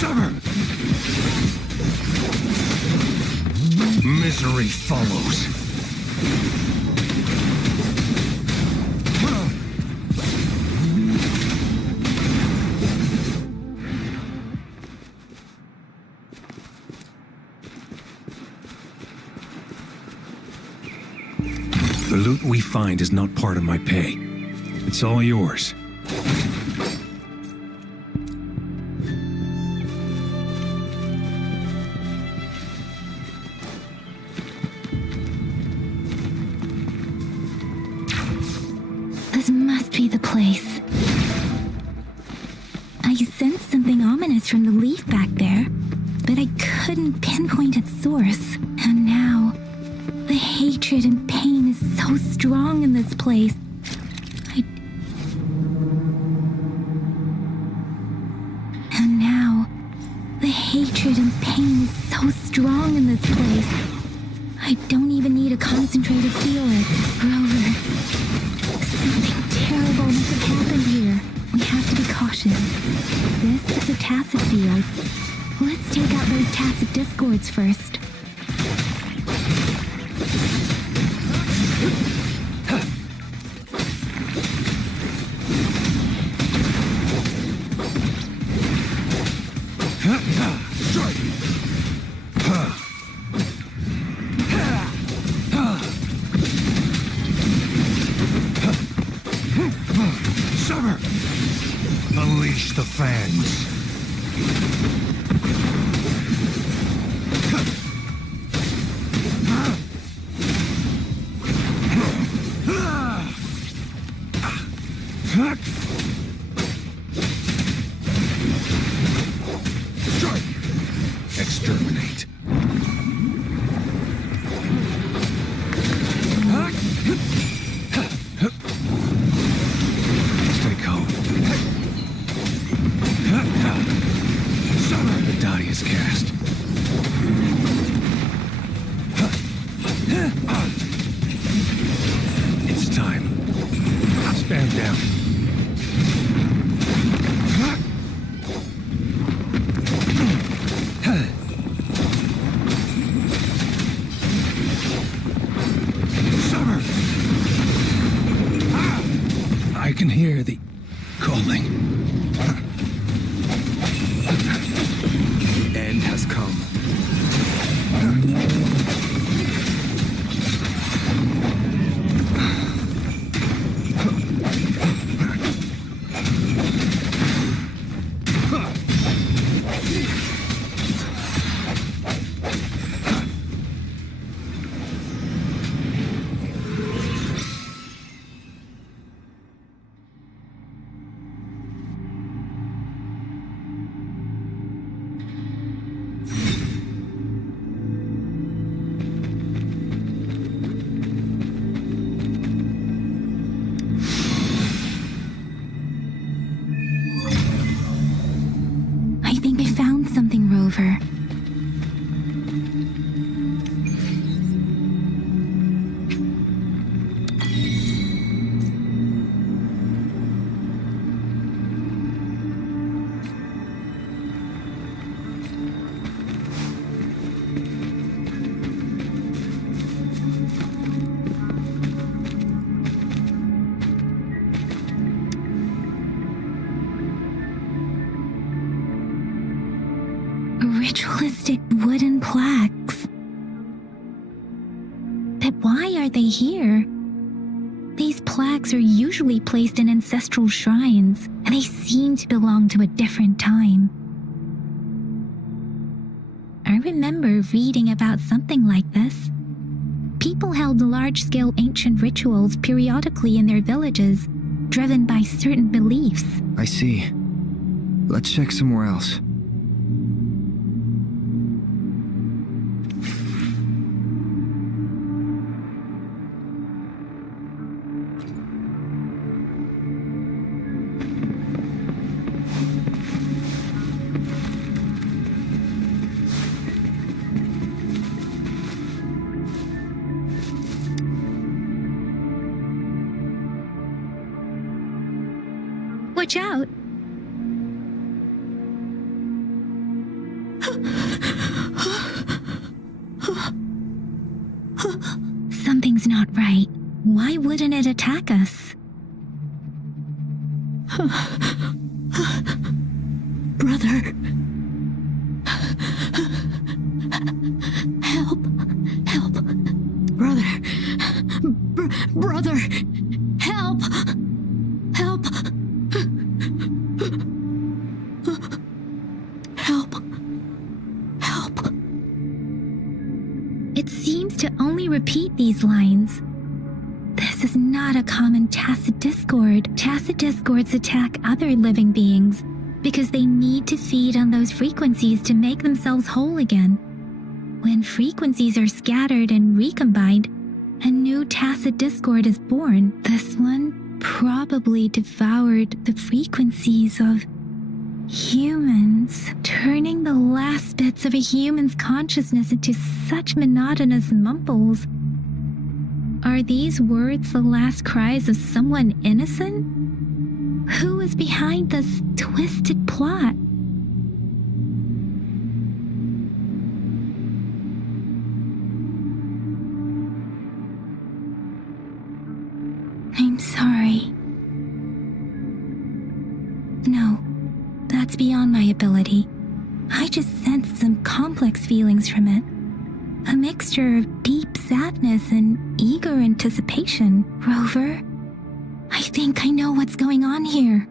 Summer! Misery follows. The loot we find is not part of my pay. It's all yours. faintness from the leaf back there, but I couldn't pinpoint its source. And now, the hatred and pain is so strong in this place. And now, the hatred and pain is so strong in this place. I don't even need a concentrate to feel it. Rover, something terrible must have happened here. We have to be cautious. This is a tacit field. Let's take out those tacit discords first. Summer! Unleash the fans. Exterminate. Stay calm. The die is cast. It's time. Stand down. Summer! I can hear the calling. The end has come. I think I found something, Rover. Ritualistic wooden plaques. But why are they here? These plaques are usually placed in ancestral shrines, and they seem to belong to a different time. I remember reading about something like this. People held large-scale ancient rituals periodically in their villages, driven by certain beliefs. I see. Let's check somewhere else. Watch out! Something's not right. Why wouldn't it attack us? Brother. Help. Help. Brother. Brother. Help. Help. Help. Help. It seems to only repeat these lines. This is not a common tacit discord. Tacit discords attack other living beings, because they need to feed on those frequencies to make themselves whole again. When frequencies are scattered and recombined, a new tacit discord is born. This one probably devoured the frequencies of humans, turning the last bits of a human's consciousness into such monotonous mumbles. Are these words the last cries of someone innocent? Who is behind this twisted plot? I'm sorry. No, that's beyond my ability. I just sensed some complex feelings from it. A mixture of deep sadness and eager anticipation. Rover, I think I know what's going on here.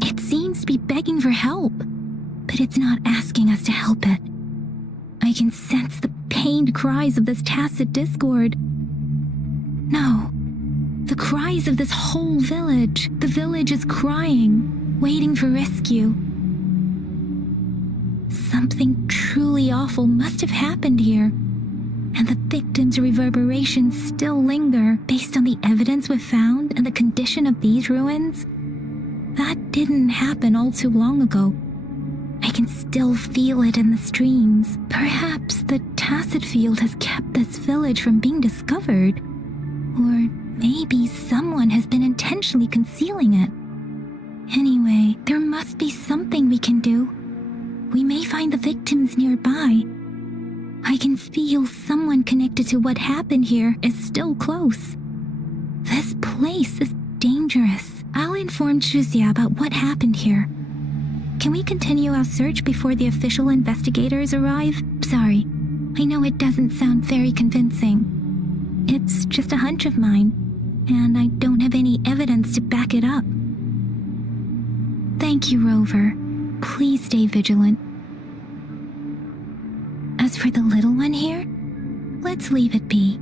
It seems to be begging for help, but it's not asking us to help it. I can sense the pained cries of this tacit discord. No, the cries of this whole village. The village is crying, waiting for rescue. Something truly awful must have happened here, and the victims' reverberations still linger based on the evidence we've found and the condition of these ruins. That didn't happen all too long ago. I can still feel it in the streams. Perhaps the tacit field has kept this village from being discovered. Or maybe someone has been intentionally concealing it. Anyway, there must be something we can do. We may find the victims nearby. I can feel someone connected to what happened here is still close. This place is dangerous. I'll inform Shuzia about what happened here. Can we continue our search before the official investigators arrive? Sorry, I know it doesn't sound very convincing. It's just a hunch of mine, and I don't have any evidence to back it up. Thank you, Rover. Please stay vigilant. As for the little one here, let's leave it be.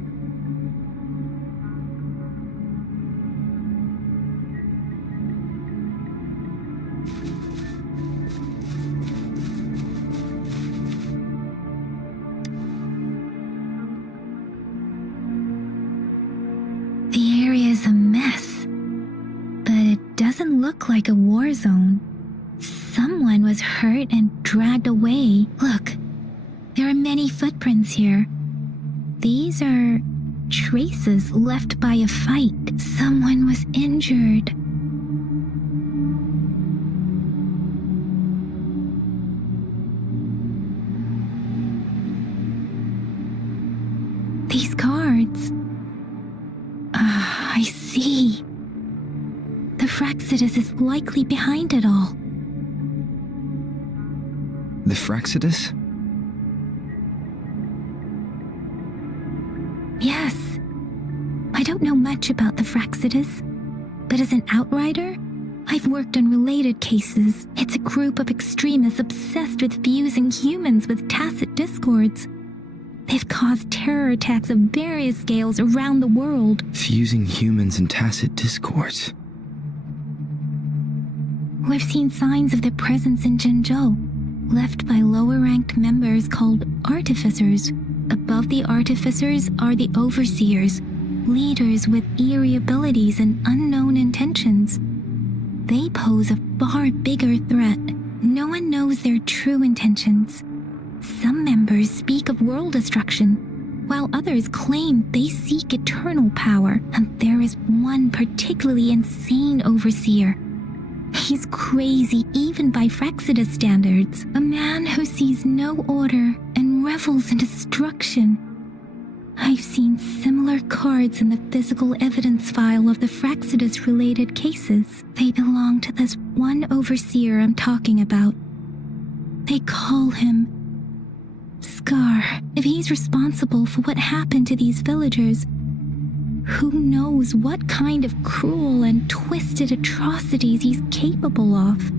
The area is a mess, but it doesn't look like a war zone. Someone was hurt and dragged away. Look, there are many footprints here. These are traces left by a fight. Someone was injured. These cards. I see. The Fraxidus is likely behind it all. The Fraxidus? Yes. I don't know much about the Fraxidus, but as an outrider, I've worked on related cases. It's a group of extremists obsessed with fusing humans with tacit discords. They've caused terror attacks of various scales around the world. Fusing humans and tacit discords. We've seen signs of their presence in Jinzhou, left by lower-ranked members called artificers. Above the artificers are the overseers, leaders with eerie abilities and unknown intentions. They pose a far bigger threat. No one knows their true intentions. Some members speak of world destruction, while others claim they seek eternal power, and there is one particularly insane overseer. He's crazy even by Fraxidus standards, a man who sees no order and revels in destruction. I've seen similar cards in the physical evidence file of the Fraxidus-related cases. They belong to this one overseer I'm talking about. They call him Scar. If he's responsible for what happened to these villagers, who knows what kind of cruel and twisted atrocities he's capable of?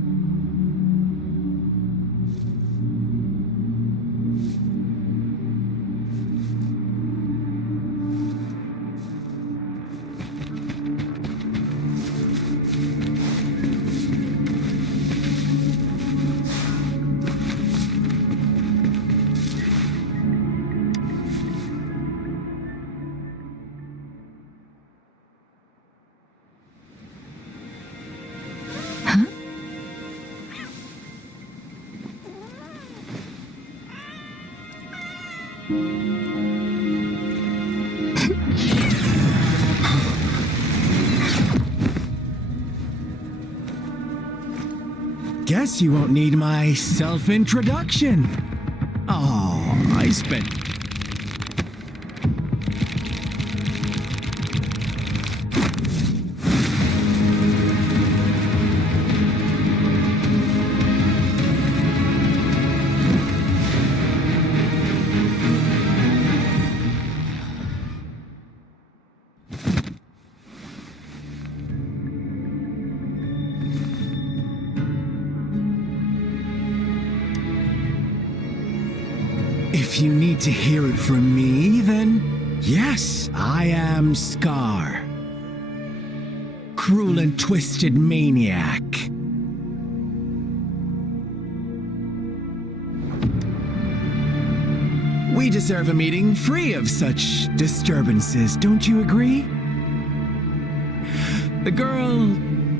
Guess you won't need my self-introduction. Oh, I spent... If you need to hear it from me, then yes, I am Scar. Cruel and twisted maniac. We deserve a meeting free of such disturbances, don't you agree? The girl,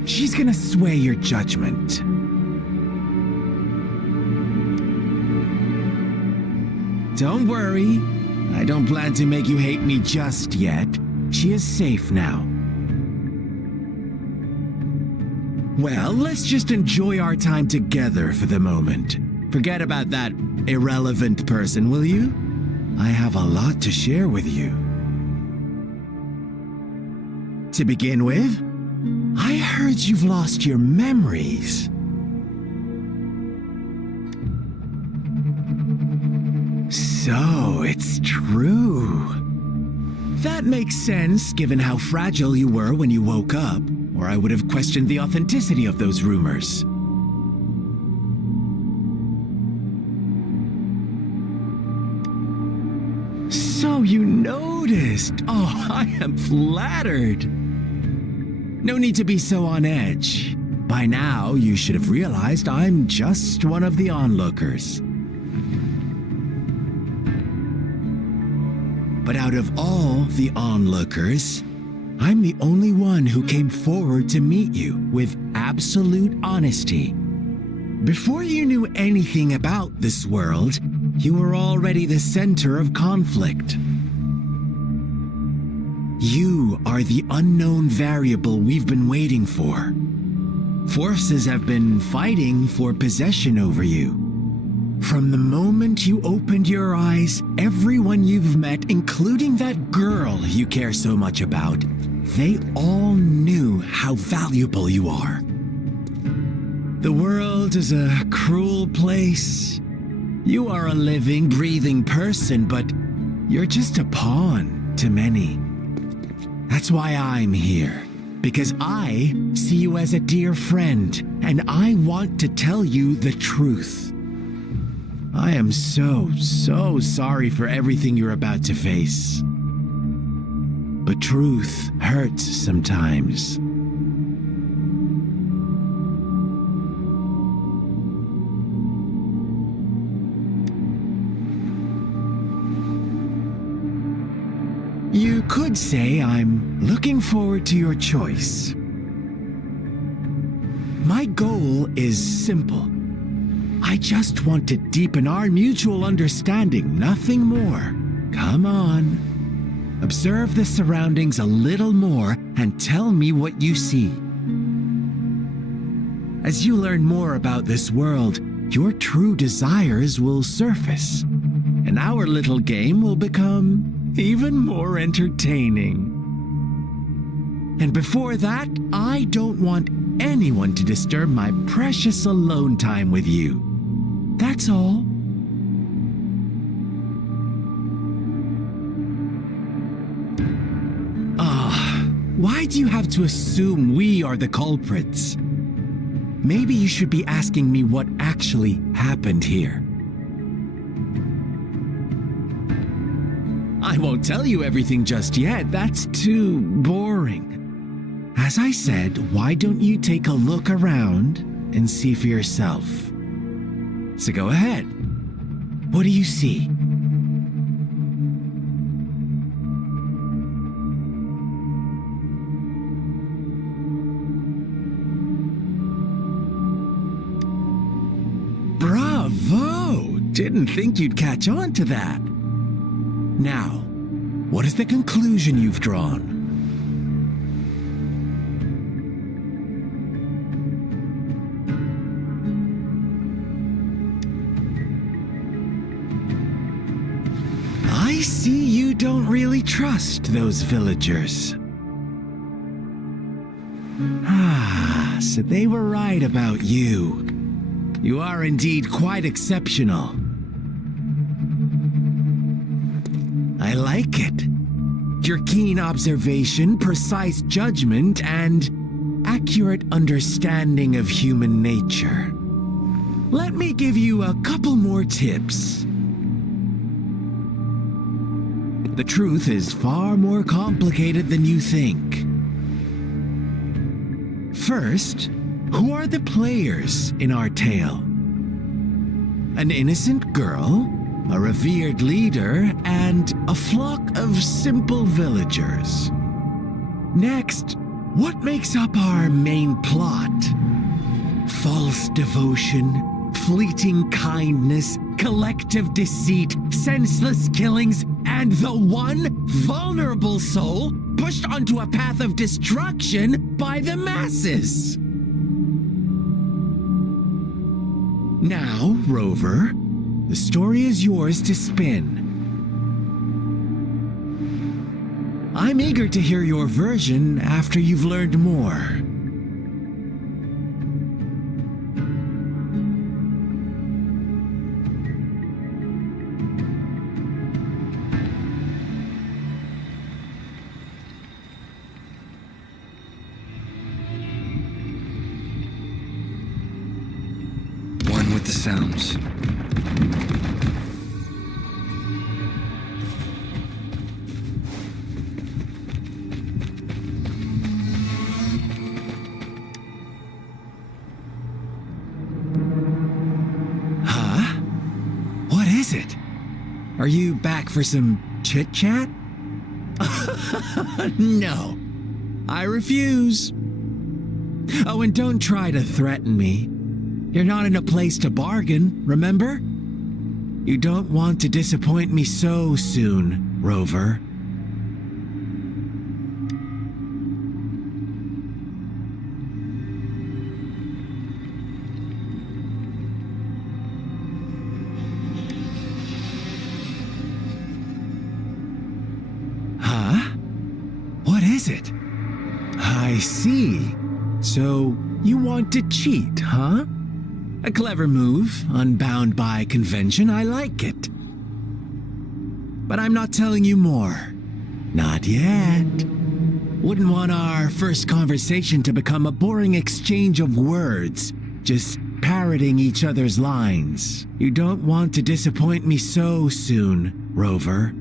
she's gonna sway your judgment. Don't worry, I don't plan to make you hate me just yet. She is safe now. Well, let's just enjoy our time together for the moment. Forget about that irrelevant person, will you? I have a lot to share with you. To begin with, I heard you've lost your memories. So, it's true. That makes sense, given how fragile you were when you woke up, or I would have questioned the authenticity of those rumors. So you noticed. Oh, I am flattered. No need to be so on edge. By now, you should have realized I'm just one of the onlookers. But out of all the onlookers, I'm the only one who came forward to meet you with absolute honesty. Before you knew anything about this world, you were already the center of conflict. You are the unknown variable we've been waiting for. Forces have been fighting for possession over you. From the moment you opened your eyes, everyone you've met, including that girl you care so much about, they all knew how valuable you are. The world is a cruel place. You are a living, breathing person, but you're just a pawn to many. That's why I'm here, because I see you as a dear friend, and I want to tell you the truth. I am so sorry for everything you're about to face. But truth hurts sometimes. You could say I'm looking forward to your choice. My goal is simple. I just want to deepen our mutual understanding, nothing more. Come on. Observe the surroundings a little more and tell me what you see. As you learn more about this world, your true desires will surface, and our little game will become even more entertaining. And before that, I don't want anyone to disturb my precious alone time with you. That's all. Why do you have to assume we are the culprits? Maybe you should be asking me what actually happened here. I won't tell you everything just yet. That's too boring. As I said, why don't you take a look around and see for yourself? So go ahead. What do you see? Bravo! Didn't think you'd catch on to that. Now, what is the conclusion you've drawn? I see you don't really trust those villagers. So they were right about you. You are indeed quite exceptional. I like it. Your keen observation, precise judgment, and accurate understanding of human nature. Let me give you a couple more tips. The truth is far more complicated than you think. First, who are the players in our tale? An innocent girl, a revered leader, and a flock of simple villagers. Next, what makes up our main plot? False devotion, fleeting kindness, collective deceit, senseless killings, and the one vulnerable soul pushed onto a path of destruction by the masses. Now, Rover, the story is yours to spin. I'm eager to hear your version after you've learned more. One with the sounds. Huh? What is it? Are you back for some chit-chat? No, I refuse. Oh, and don't try to threaten me. You're not in a place to bargain, remember? You don't want to disappoint me so soon, Rover. Huh? What is it? I see. So, you want to cheat, huh? A clever move, unbound by convention. I like it. But I'm not telling you more. Not yet. Wouldn't want our first conversation to become a boring exchange of words, just parroting each other's lines. You don't want to disappoint me so soon, Rover.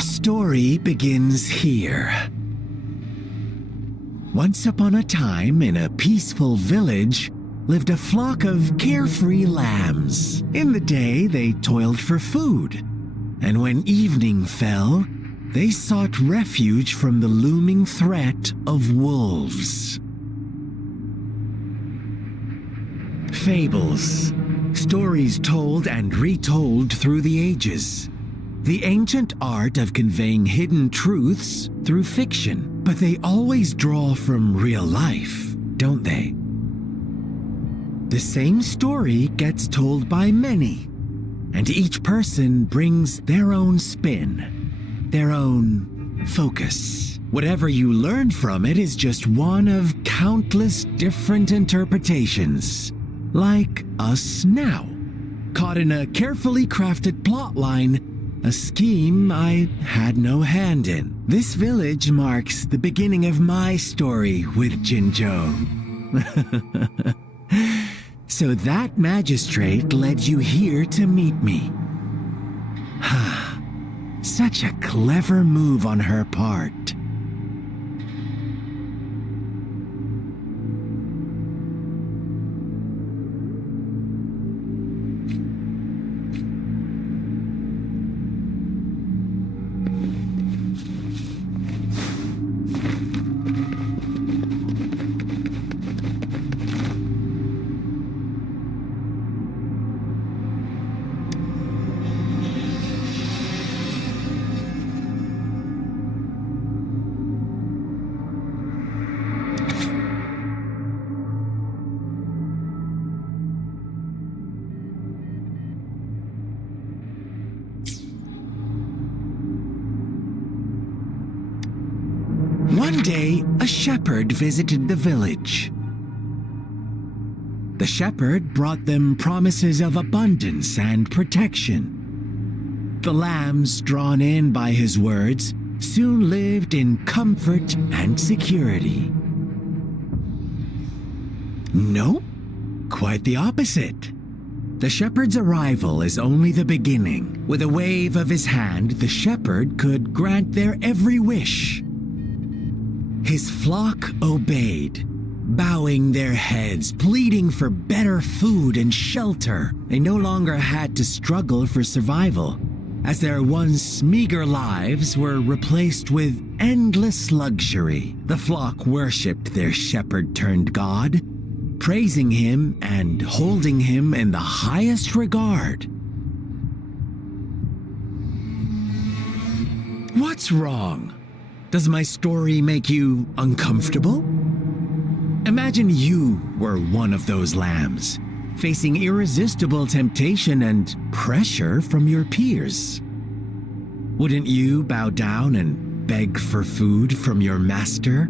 Story begins here. Once upon a time, in a peaceful village, lived a flock of carefree lambs. In the day, they toiled for food, and when evening fell, they sought refuge from the looming threat of wolves. Fables, stories told and retold through the ages. The ancient art of conveying hidden truths through fiction, but they always draw from real life, don't they? The same story gets told by many, and each person brings their own spin, their own focus. Whatever you learn from it is just one of countless different interpretations, like us now, caught in a carefully crafted plotline, a scheme I had no hand in. This village marks the beginning of my story with Jinzhou. So that magistrate led you here to meet me. Such a clever move on her part. One day, a shepherd visited the village. The shepherd brought them promises of abundance and protection. The lambs, drawn in by his words, soon lived in comfort and security. No, quite the opposite. The shepherd's arrival is only the beginning. With a wave of his hand, the shepherd could grant their every wish. His flock obeyed, bowing their heads, pleading for better food and shelter. They no longer had to struggle for survival, as their once meager lives were replaced with endless luxury. The flock worshipped their shepherd-turned-god, praising him and holding him in the highest regard. What's wrong? Does my story make you uncomfortable? Imagine you were one of those lambs, facing irresistible temptation and pressure from your peers. Wouldn't you bow down and beg for food from your master?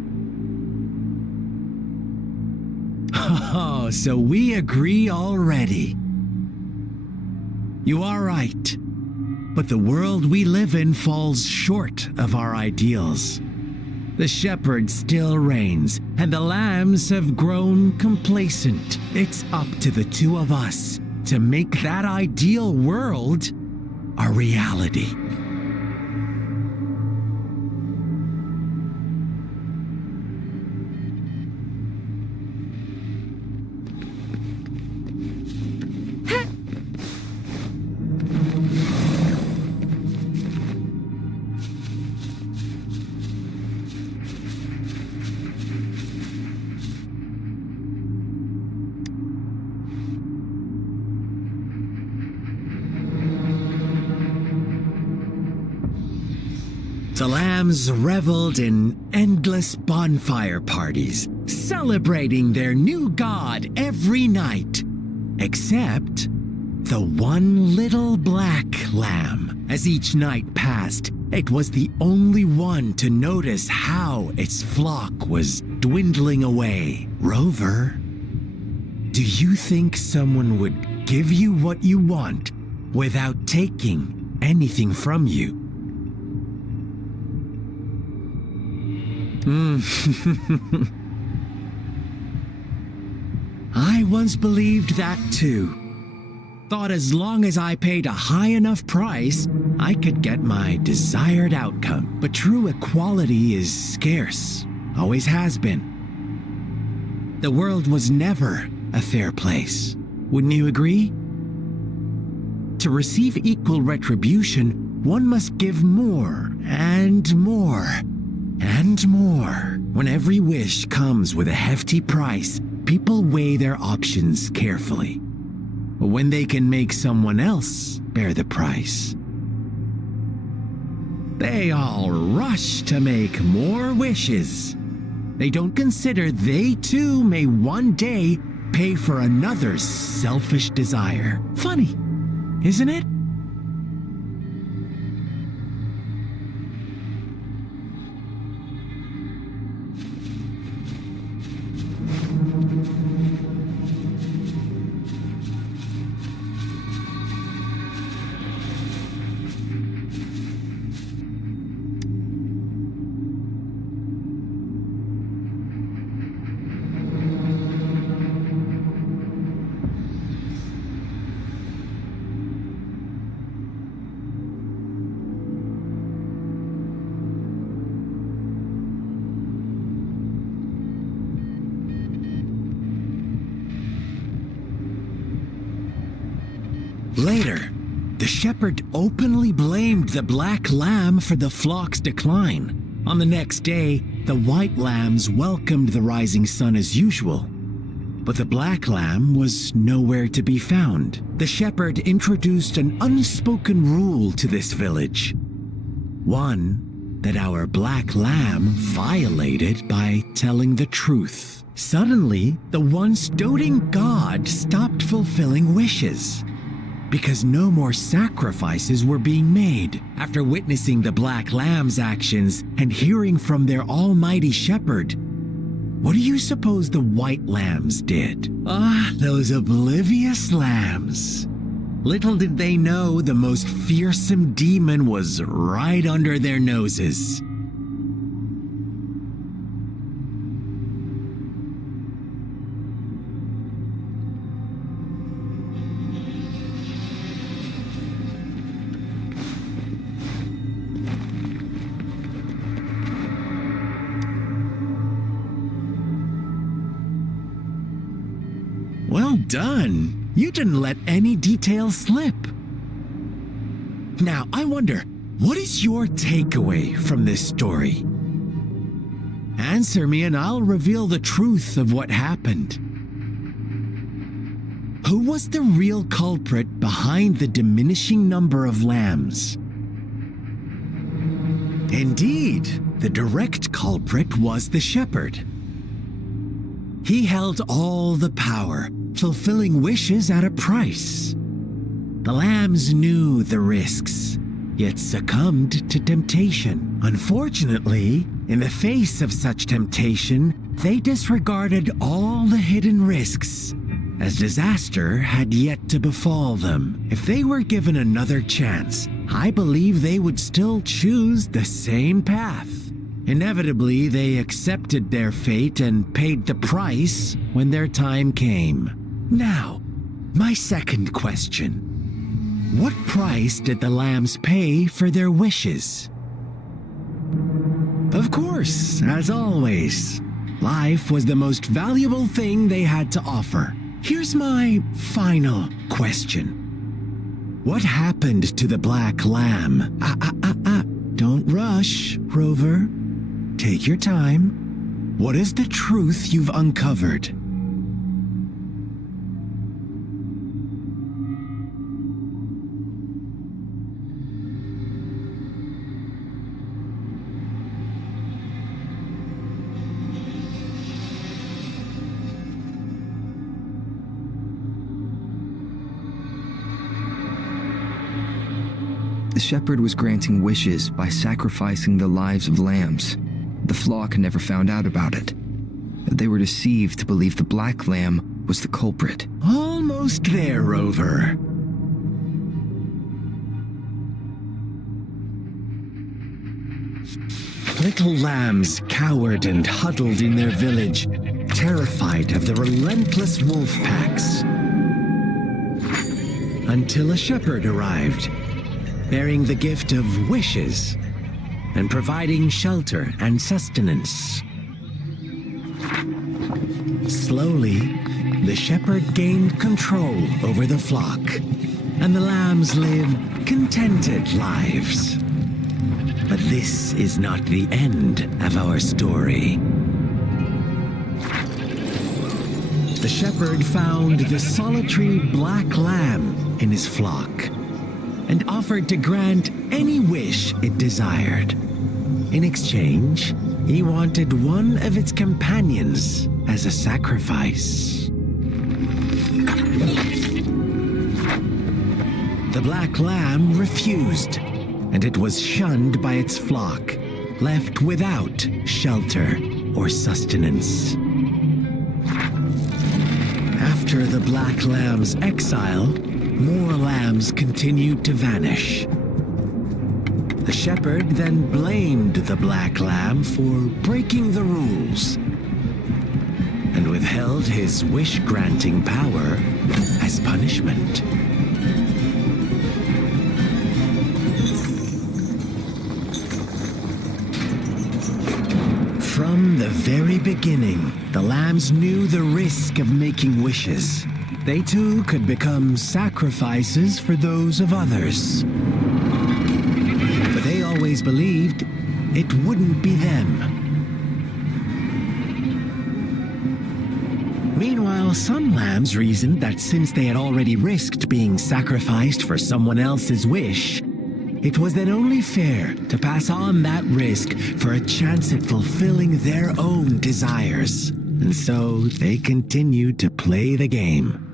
Oh, so we agree already. You are right. But the world we live in falls short of our ideals. The shepherd still reigns, and the lambs have grown complacent. It's up to the two of us to make that ideal world a reality. The lambs reveled in endless bonfire parties, celebrating their new god every night, except the one little black lamb. As each night passed, it was the only one to notice how its flock was dwindling away. Rover, do you think someone would give you what you want without taking anything from you? I once believed that too. Thought as long as I paid a high enough price, I could get my desired outcome. But true equality is scarce, always has been. The world was never a fair place. Wouldn't you agree? To receive equal retribution, one must give more and more and more. When every wish comes with a hefty price, people weigh their options carefully. When they can make someone else bear the price, they all rush to make more wishes. They don't consider they too may one day pay for another's selfish desire. Funny, isn't it? Later, the shepherd openly blamed the black lamb for the flock's decline. On the next day, the white lambs welcomed the rising sun as usual. But the black lamb was nowhere to be found. The shepherd introduced an unspoken rule to this village. One that our black lamb violated by telling the truth. Suddenly, the once doting god stopped fulfilling wishes, because no more sacrifices were being made. After witnessing the black lamb's actions and hearing from their almighty shepherd, what do you suppose the white lambs did? Those oblivious lambs. Little did they know the most fearsome demon was right under their noses. Well done. You didn't let any details slip. Now, I wonder, what is your takeaway from this story? Answer me and I'll reveal the truth of what happened. Who was the real culprit behind the diminishing number of lambs? Indeed, the direct culprit was the shepherd. He held all the power, fulfilling wishes at a price. The lambs knew the risks, yet succumbed to temptation. Unfortunately, in the face of such temptation, they disregarded all the hidden risks, as disaster had yet to befall them. If they were given another chance, I believe they would still choose the same path. Inevitably, they accepted their fate and paid the price when their time came. Now, my second question. What price did the lambs pay for their wishes? Of course, as always, life was the most valuable thing they had to offer. Here's my final question. What happened to the black lamb? Don't rush, Rover. Take your time. What is the truth you've uncovered? The shepherd was granting wishes by sacrificing the lives of lambs. The flock never found out about it. They were deceived to believe the black lamb was the culprit. Almost there, Rover. Little lambs cowered and huddled in their village, terrified of the relentless wolf packs. Until a shepherd arrived, bearing the gift of wishes and providing shelter and sustenance. Slowly, the shepherd gained control over the flock, and the lambs lived contented lives. But this is not the end of our story. The shepherd found the solitary black lamb in his flock and offered to grant any wish it desired. In exchange, he wanted one of its companions as a sacrifice. The black lamb refused, and it was shunned by its flock, left without shelter or sustenance. After the black lamb's exile, more lambs continued to vanish. The shepherd then blamed the black lamb for breaking the rules and withheld his wish-granting power as punishment. From the very beginning, the lambs knew the risk of making wishes. They too could become sacrifices for those of others. But they always believed it wouldn't be them. Meanwhile, some lambs reasoned that since they had already risked being sacrificed for someone else's wish, it was then only fair to pass on that risk for a chance at fulfilling their own desires. And so they continued to play the game.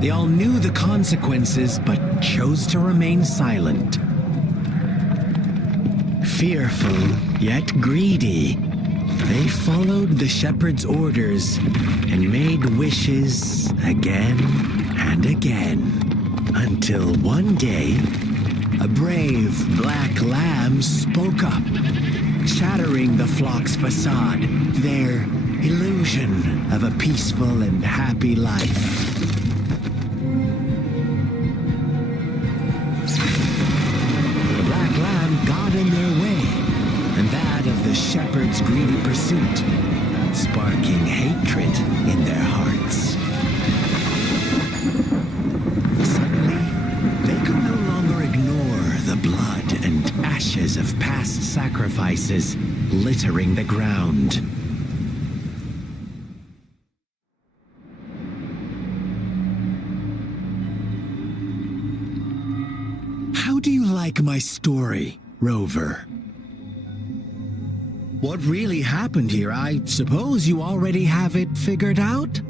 They all knew the consequences, but chose to remain silent. Fearful, yet greedy, they followed the shepherd's orders and made wishes again and again. Until one day, a brave black lamb spoke up, shattering the flock's facade, their illusion of a peaceful and happy life. The black lamb got in their way, and that of the shepherd's greedy pursuit, sparking hatred in their hearts. Blood and ashes of past sacrifices littering the ground. How do you like my story, Rover? What really happened here? I suppose you already have it figured out?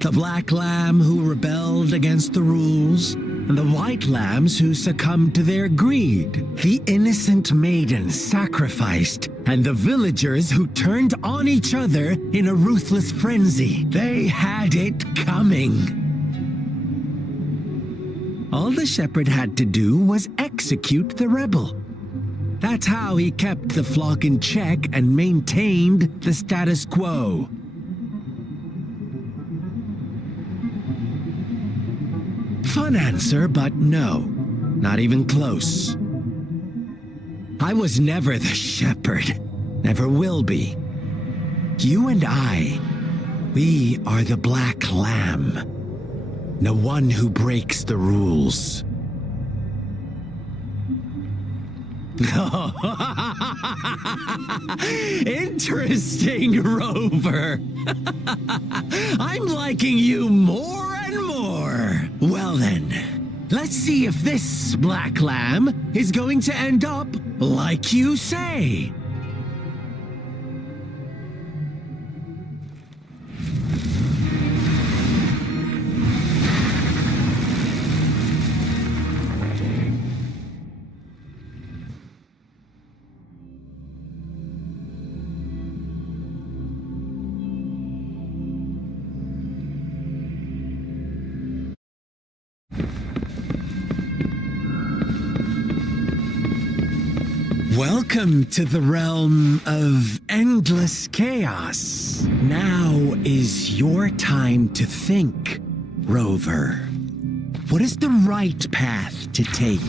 The black lamb who rebelled against the rules, and the white lambs who succumbed to their greed, the innocent maiden sacrificed, and the villagers who turned on each other in a ruthless frenzy. They had it coming. All the shepherd had to do was execute the rebel. That's how he kept the flock in check and maintained the status quo. Fun answer, but no, not even close. I was never the shepherd, never will be. You and I, we are the black lamb, the one who breaks the rules. Interesting, Rover. I'm liking you more and more. Well then, let's see if this black lamb is going to end up like you say. Welcome to the realm of endless chaos. Now is your time to think, Rover. What is the right path to take?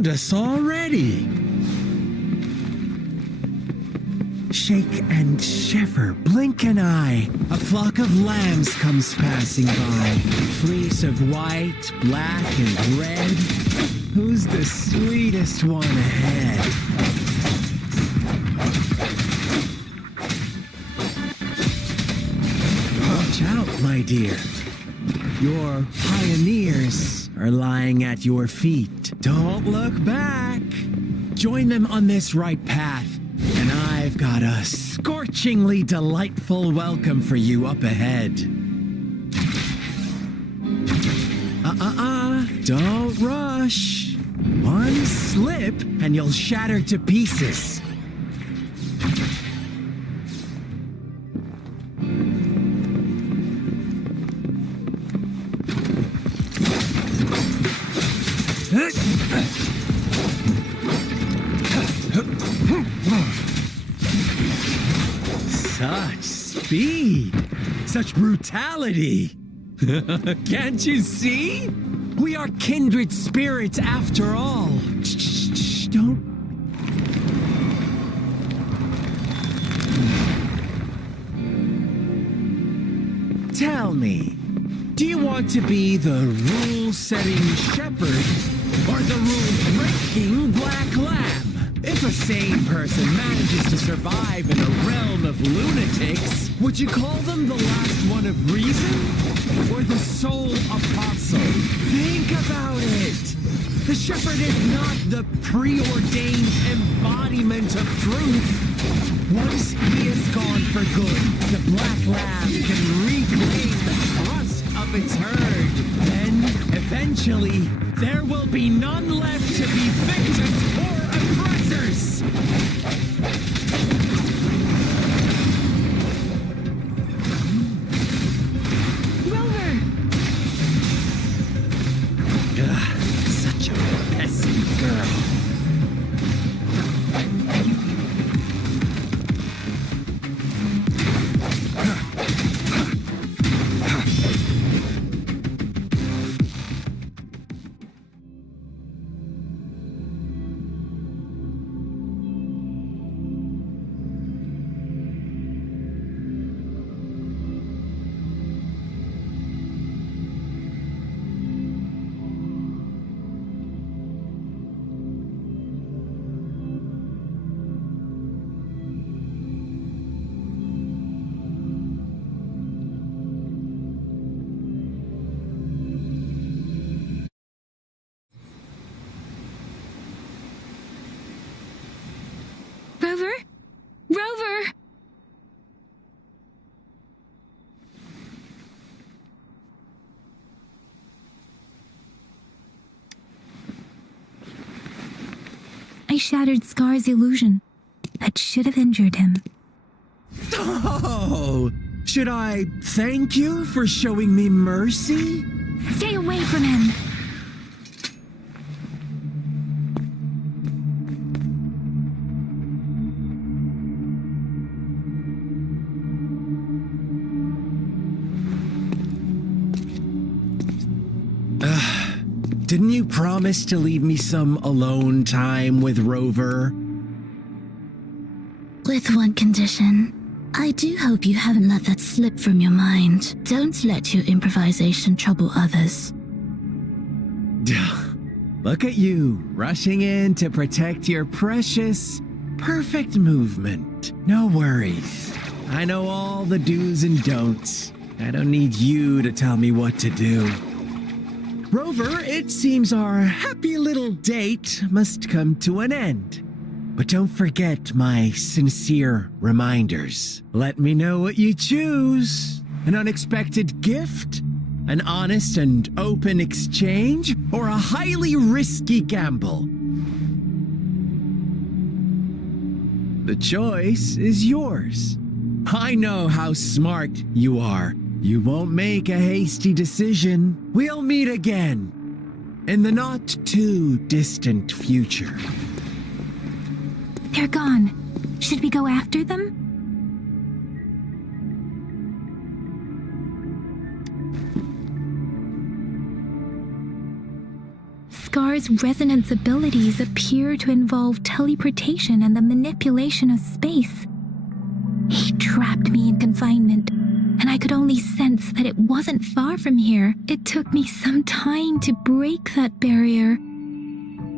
found us already. Shake and shiver, blink an eye. A flock of lambs comes passing by. Fleece of white, black, and red. Who's the sweetest one ahead? Watch out, my dear. Your pioneers are lying at your feet. Don't look back. Join them on this right path, and I've got a scorchingly delightful welcome for you up ahead. Don't rush. One slip, and you'll shatter to pieces. Such speed! Such brutality! Can't you see? We are kindred spirits after all. Shh, don't. Tell me, do you want to be the rule-setting shepherd or the rule-breaking black lamb? If a sane person manages to survive in a realm of lunatics, would you call them the last one of reason? Or the sole apostle? Think about it! The shepherd is not the preordained embodiment of truth. Once he is gone for good, the black lamb can reclaim the trust of its herd. Then, eventually, there will be none left to be victims or oppressors! Such a pesky girl. Rover? Rover! I shattered Scar's illusion. That should have injured him. Oh! Should I thank you for showing me mercy? Stay away from him! Didn't you promise to leave me some alone time with Rover? With one condition. I do hope you haven't let that slip from your mind. Don't let your improvisation trouble others. Look at you, rushing in to protect your precious, perfect movement. No worries. I know all the do's and don'ts. I don't need you to tell me what to do. Rover, it seems our happy little date must come to an end. But don't forget my sincere reminders. Let me know what you choose. An unexpected gift? An honest and open exchange? Or a highly risky gamble? The choice is yours. I know how smart you are. You won't make a hasty decision. We'll meet again in the not too distant future. They're gone. Should we go after them? Scar's Scar's resonance abilities appear to involve teleportation and the manipulation of space. He trapped me in confinement, and I could only sense that it wasn't far from here. It took me some time to break that barrier.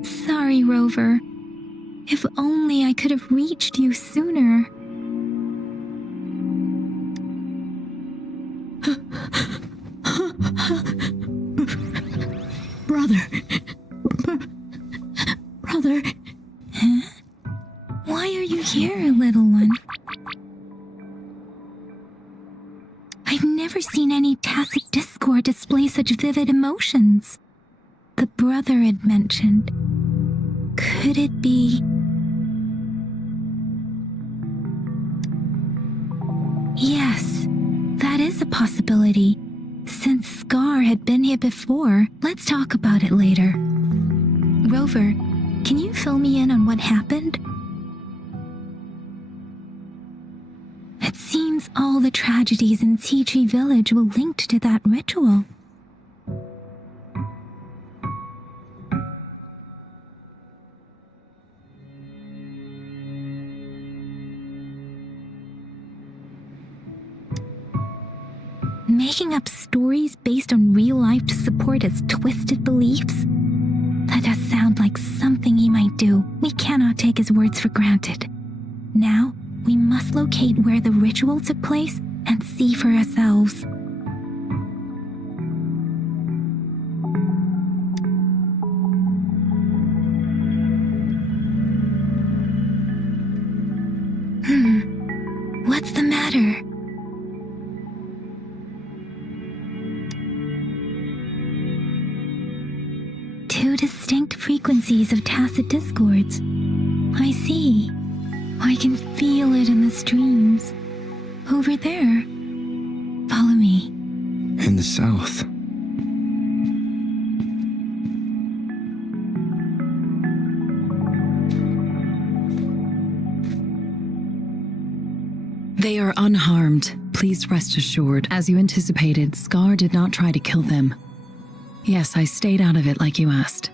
Sorry, Rover. If only I could have reached you sooner. Brother. Huh? Why are you here, little one? I've never seen any tacit discord display such vivid emotions. The brother had mentioned. Could it be... Yes, that is a possibility. Since Scar had been here before, let's talk about it later. Rover, can you fill me in on what happened? It seems all the tragedies in Tea Tree Village were linked to that ritual. Making up stories based on real life to support his twisted beliefs? That does sound like something he might do. We cannot take his words for granted. Now, we must locate where the ritual took place and see for ourselves. What's the matter? Two distinct frequencies of tacit discords. I see. I can feel it in the streams. Over there. Follow me. In the south. They are unharmed. Please rest assured. As you anticipated, Scar did not try to kill them. Yes, I stayed out of it like you asked.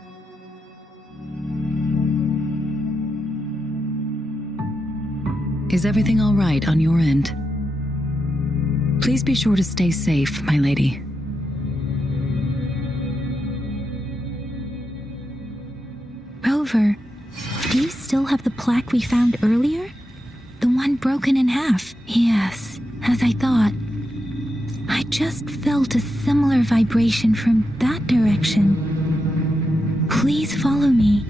Is everything all right on your end? Please be sure to stay safe, my lady. Rover, do you still have the plaque we found earlier? The one broken in half? Yes, as I thought. I just felt a similar vibration from that direction. Please follow me.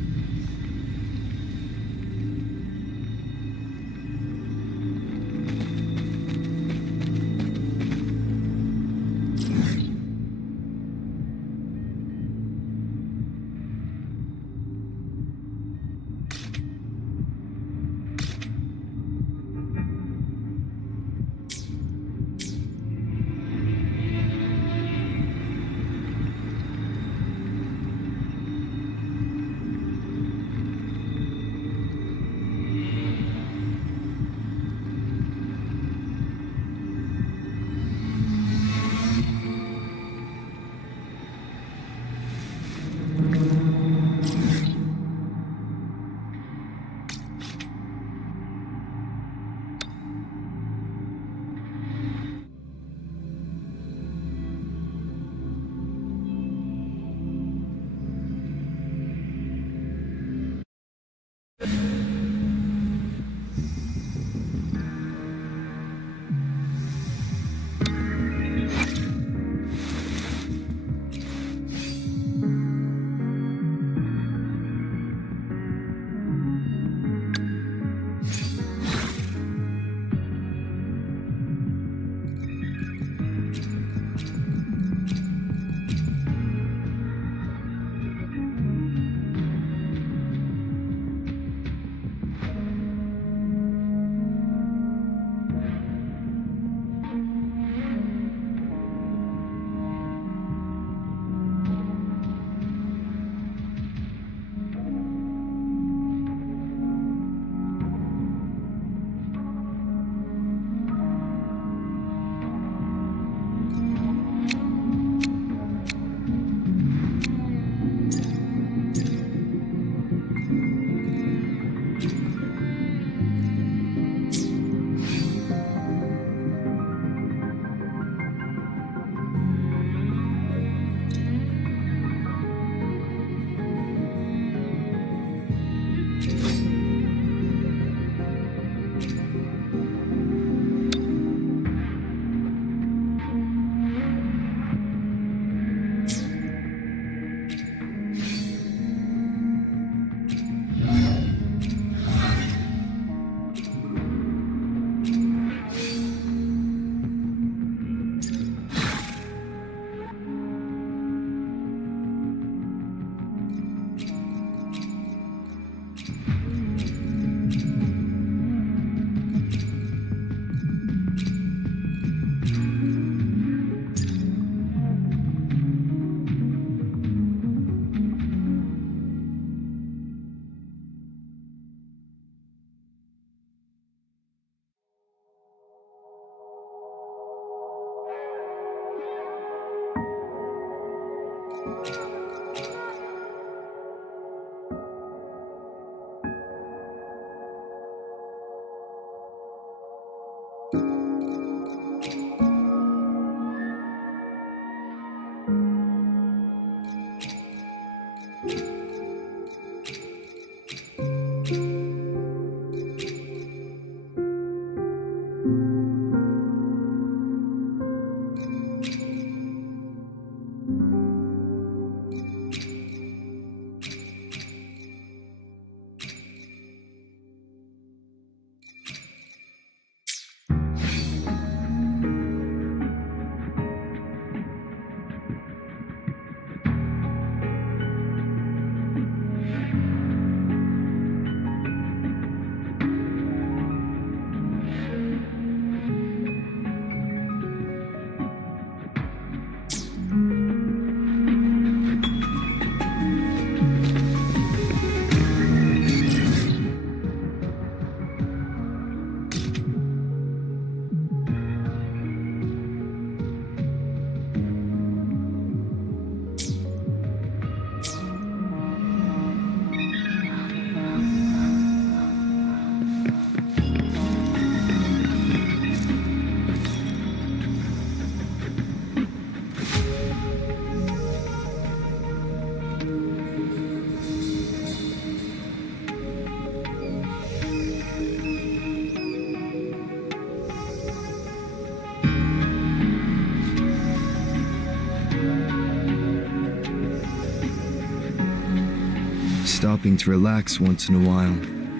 Stopping to relax once in a while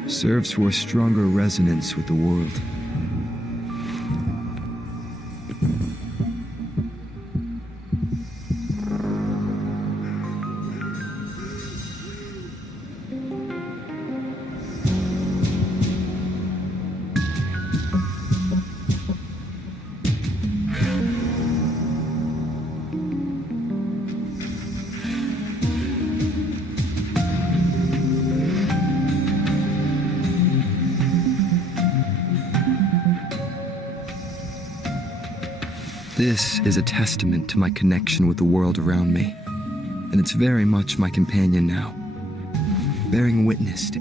serves for a stronger resonance with the world. This is a testament to my connection with the world around me, and it's very much my companion now, bearing witness to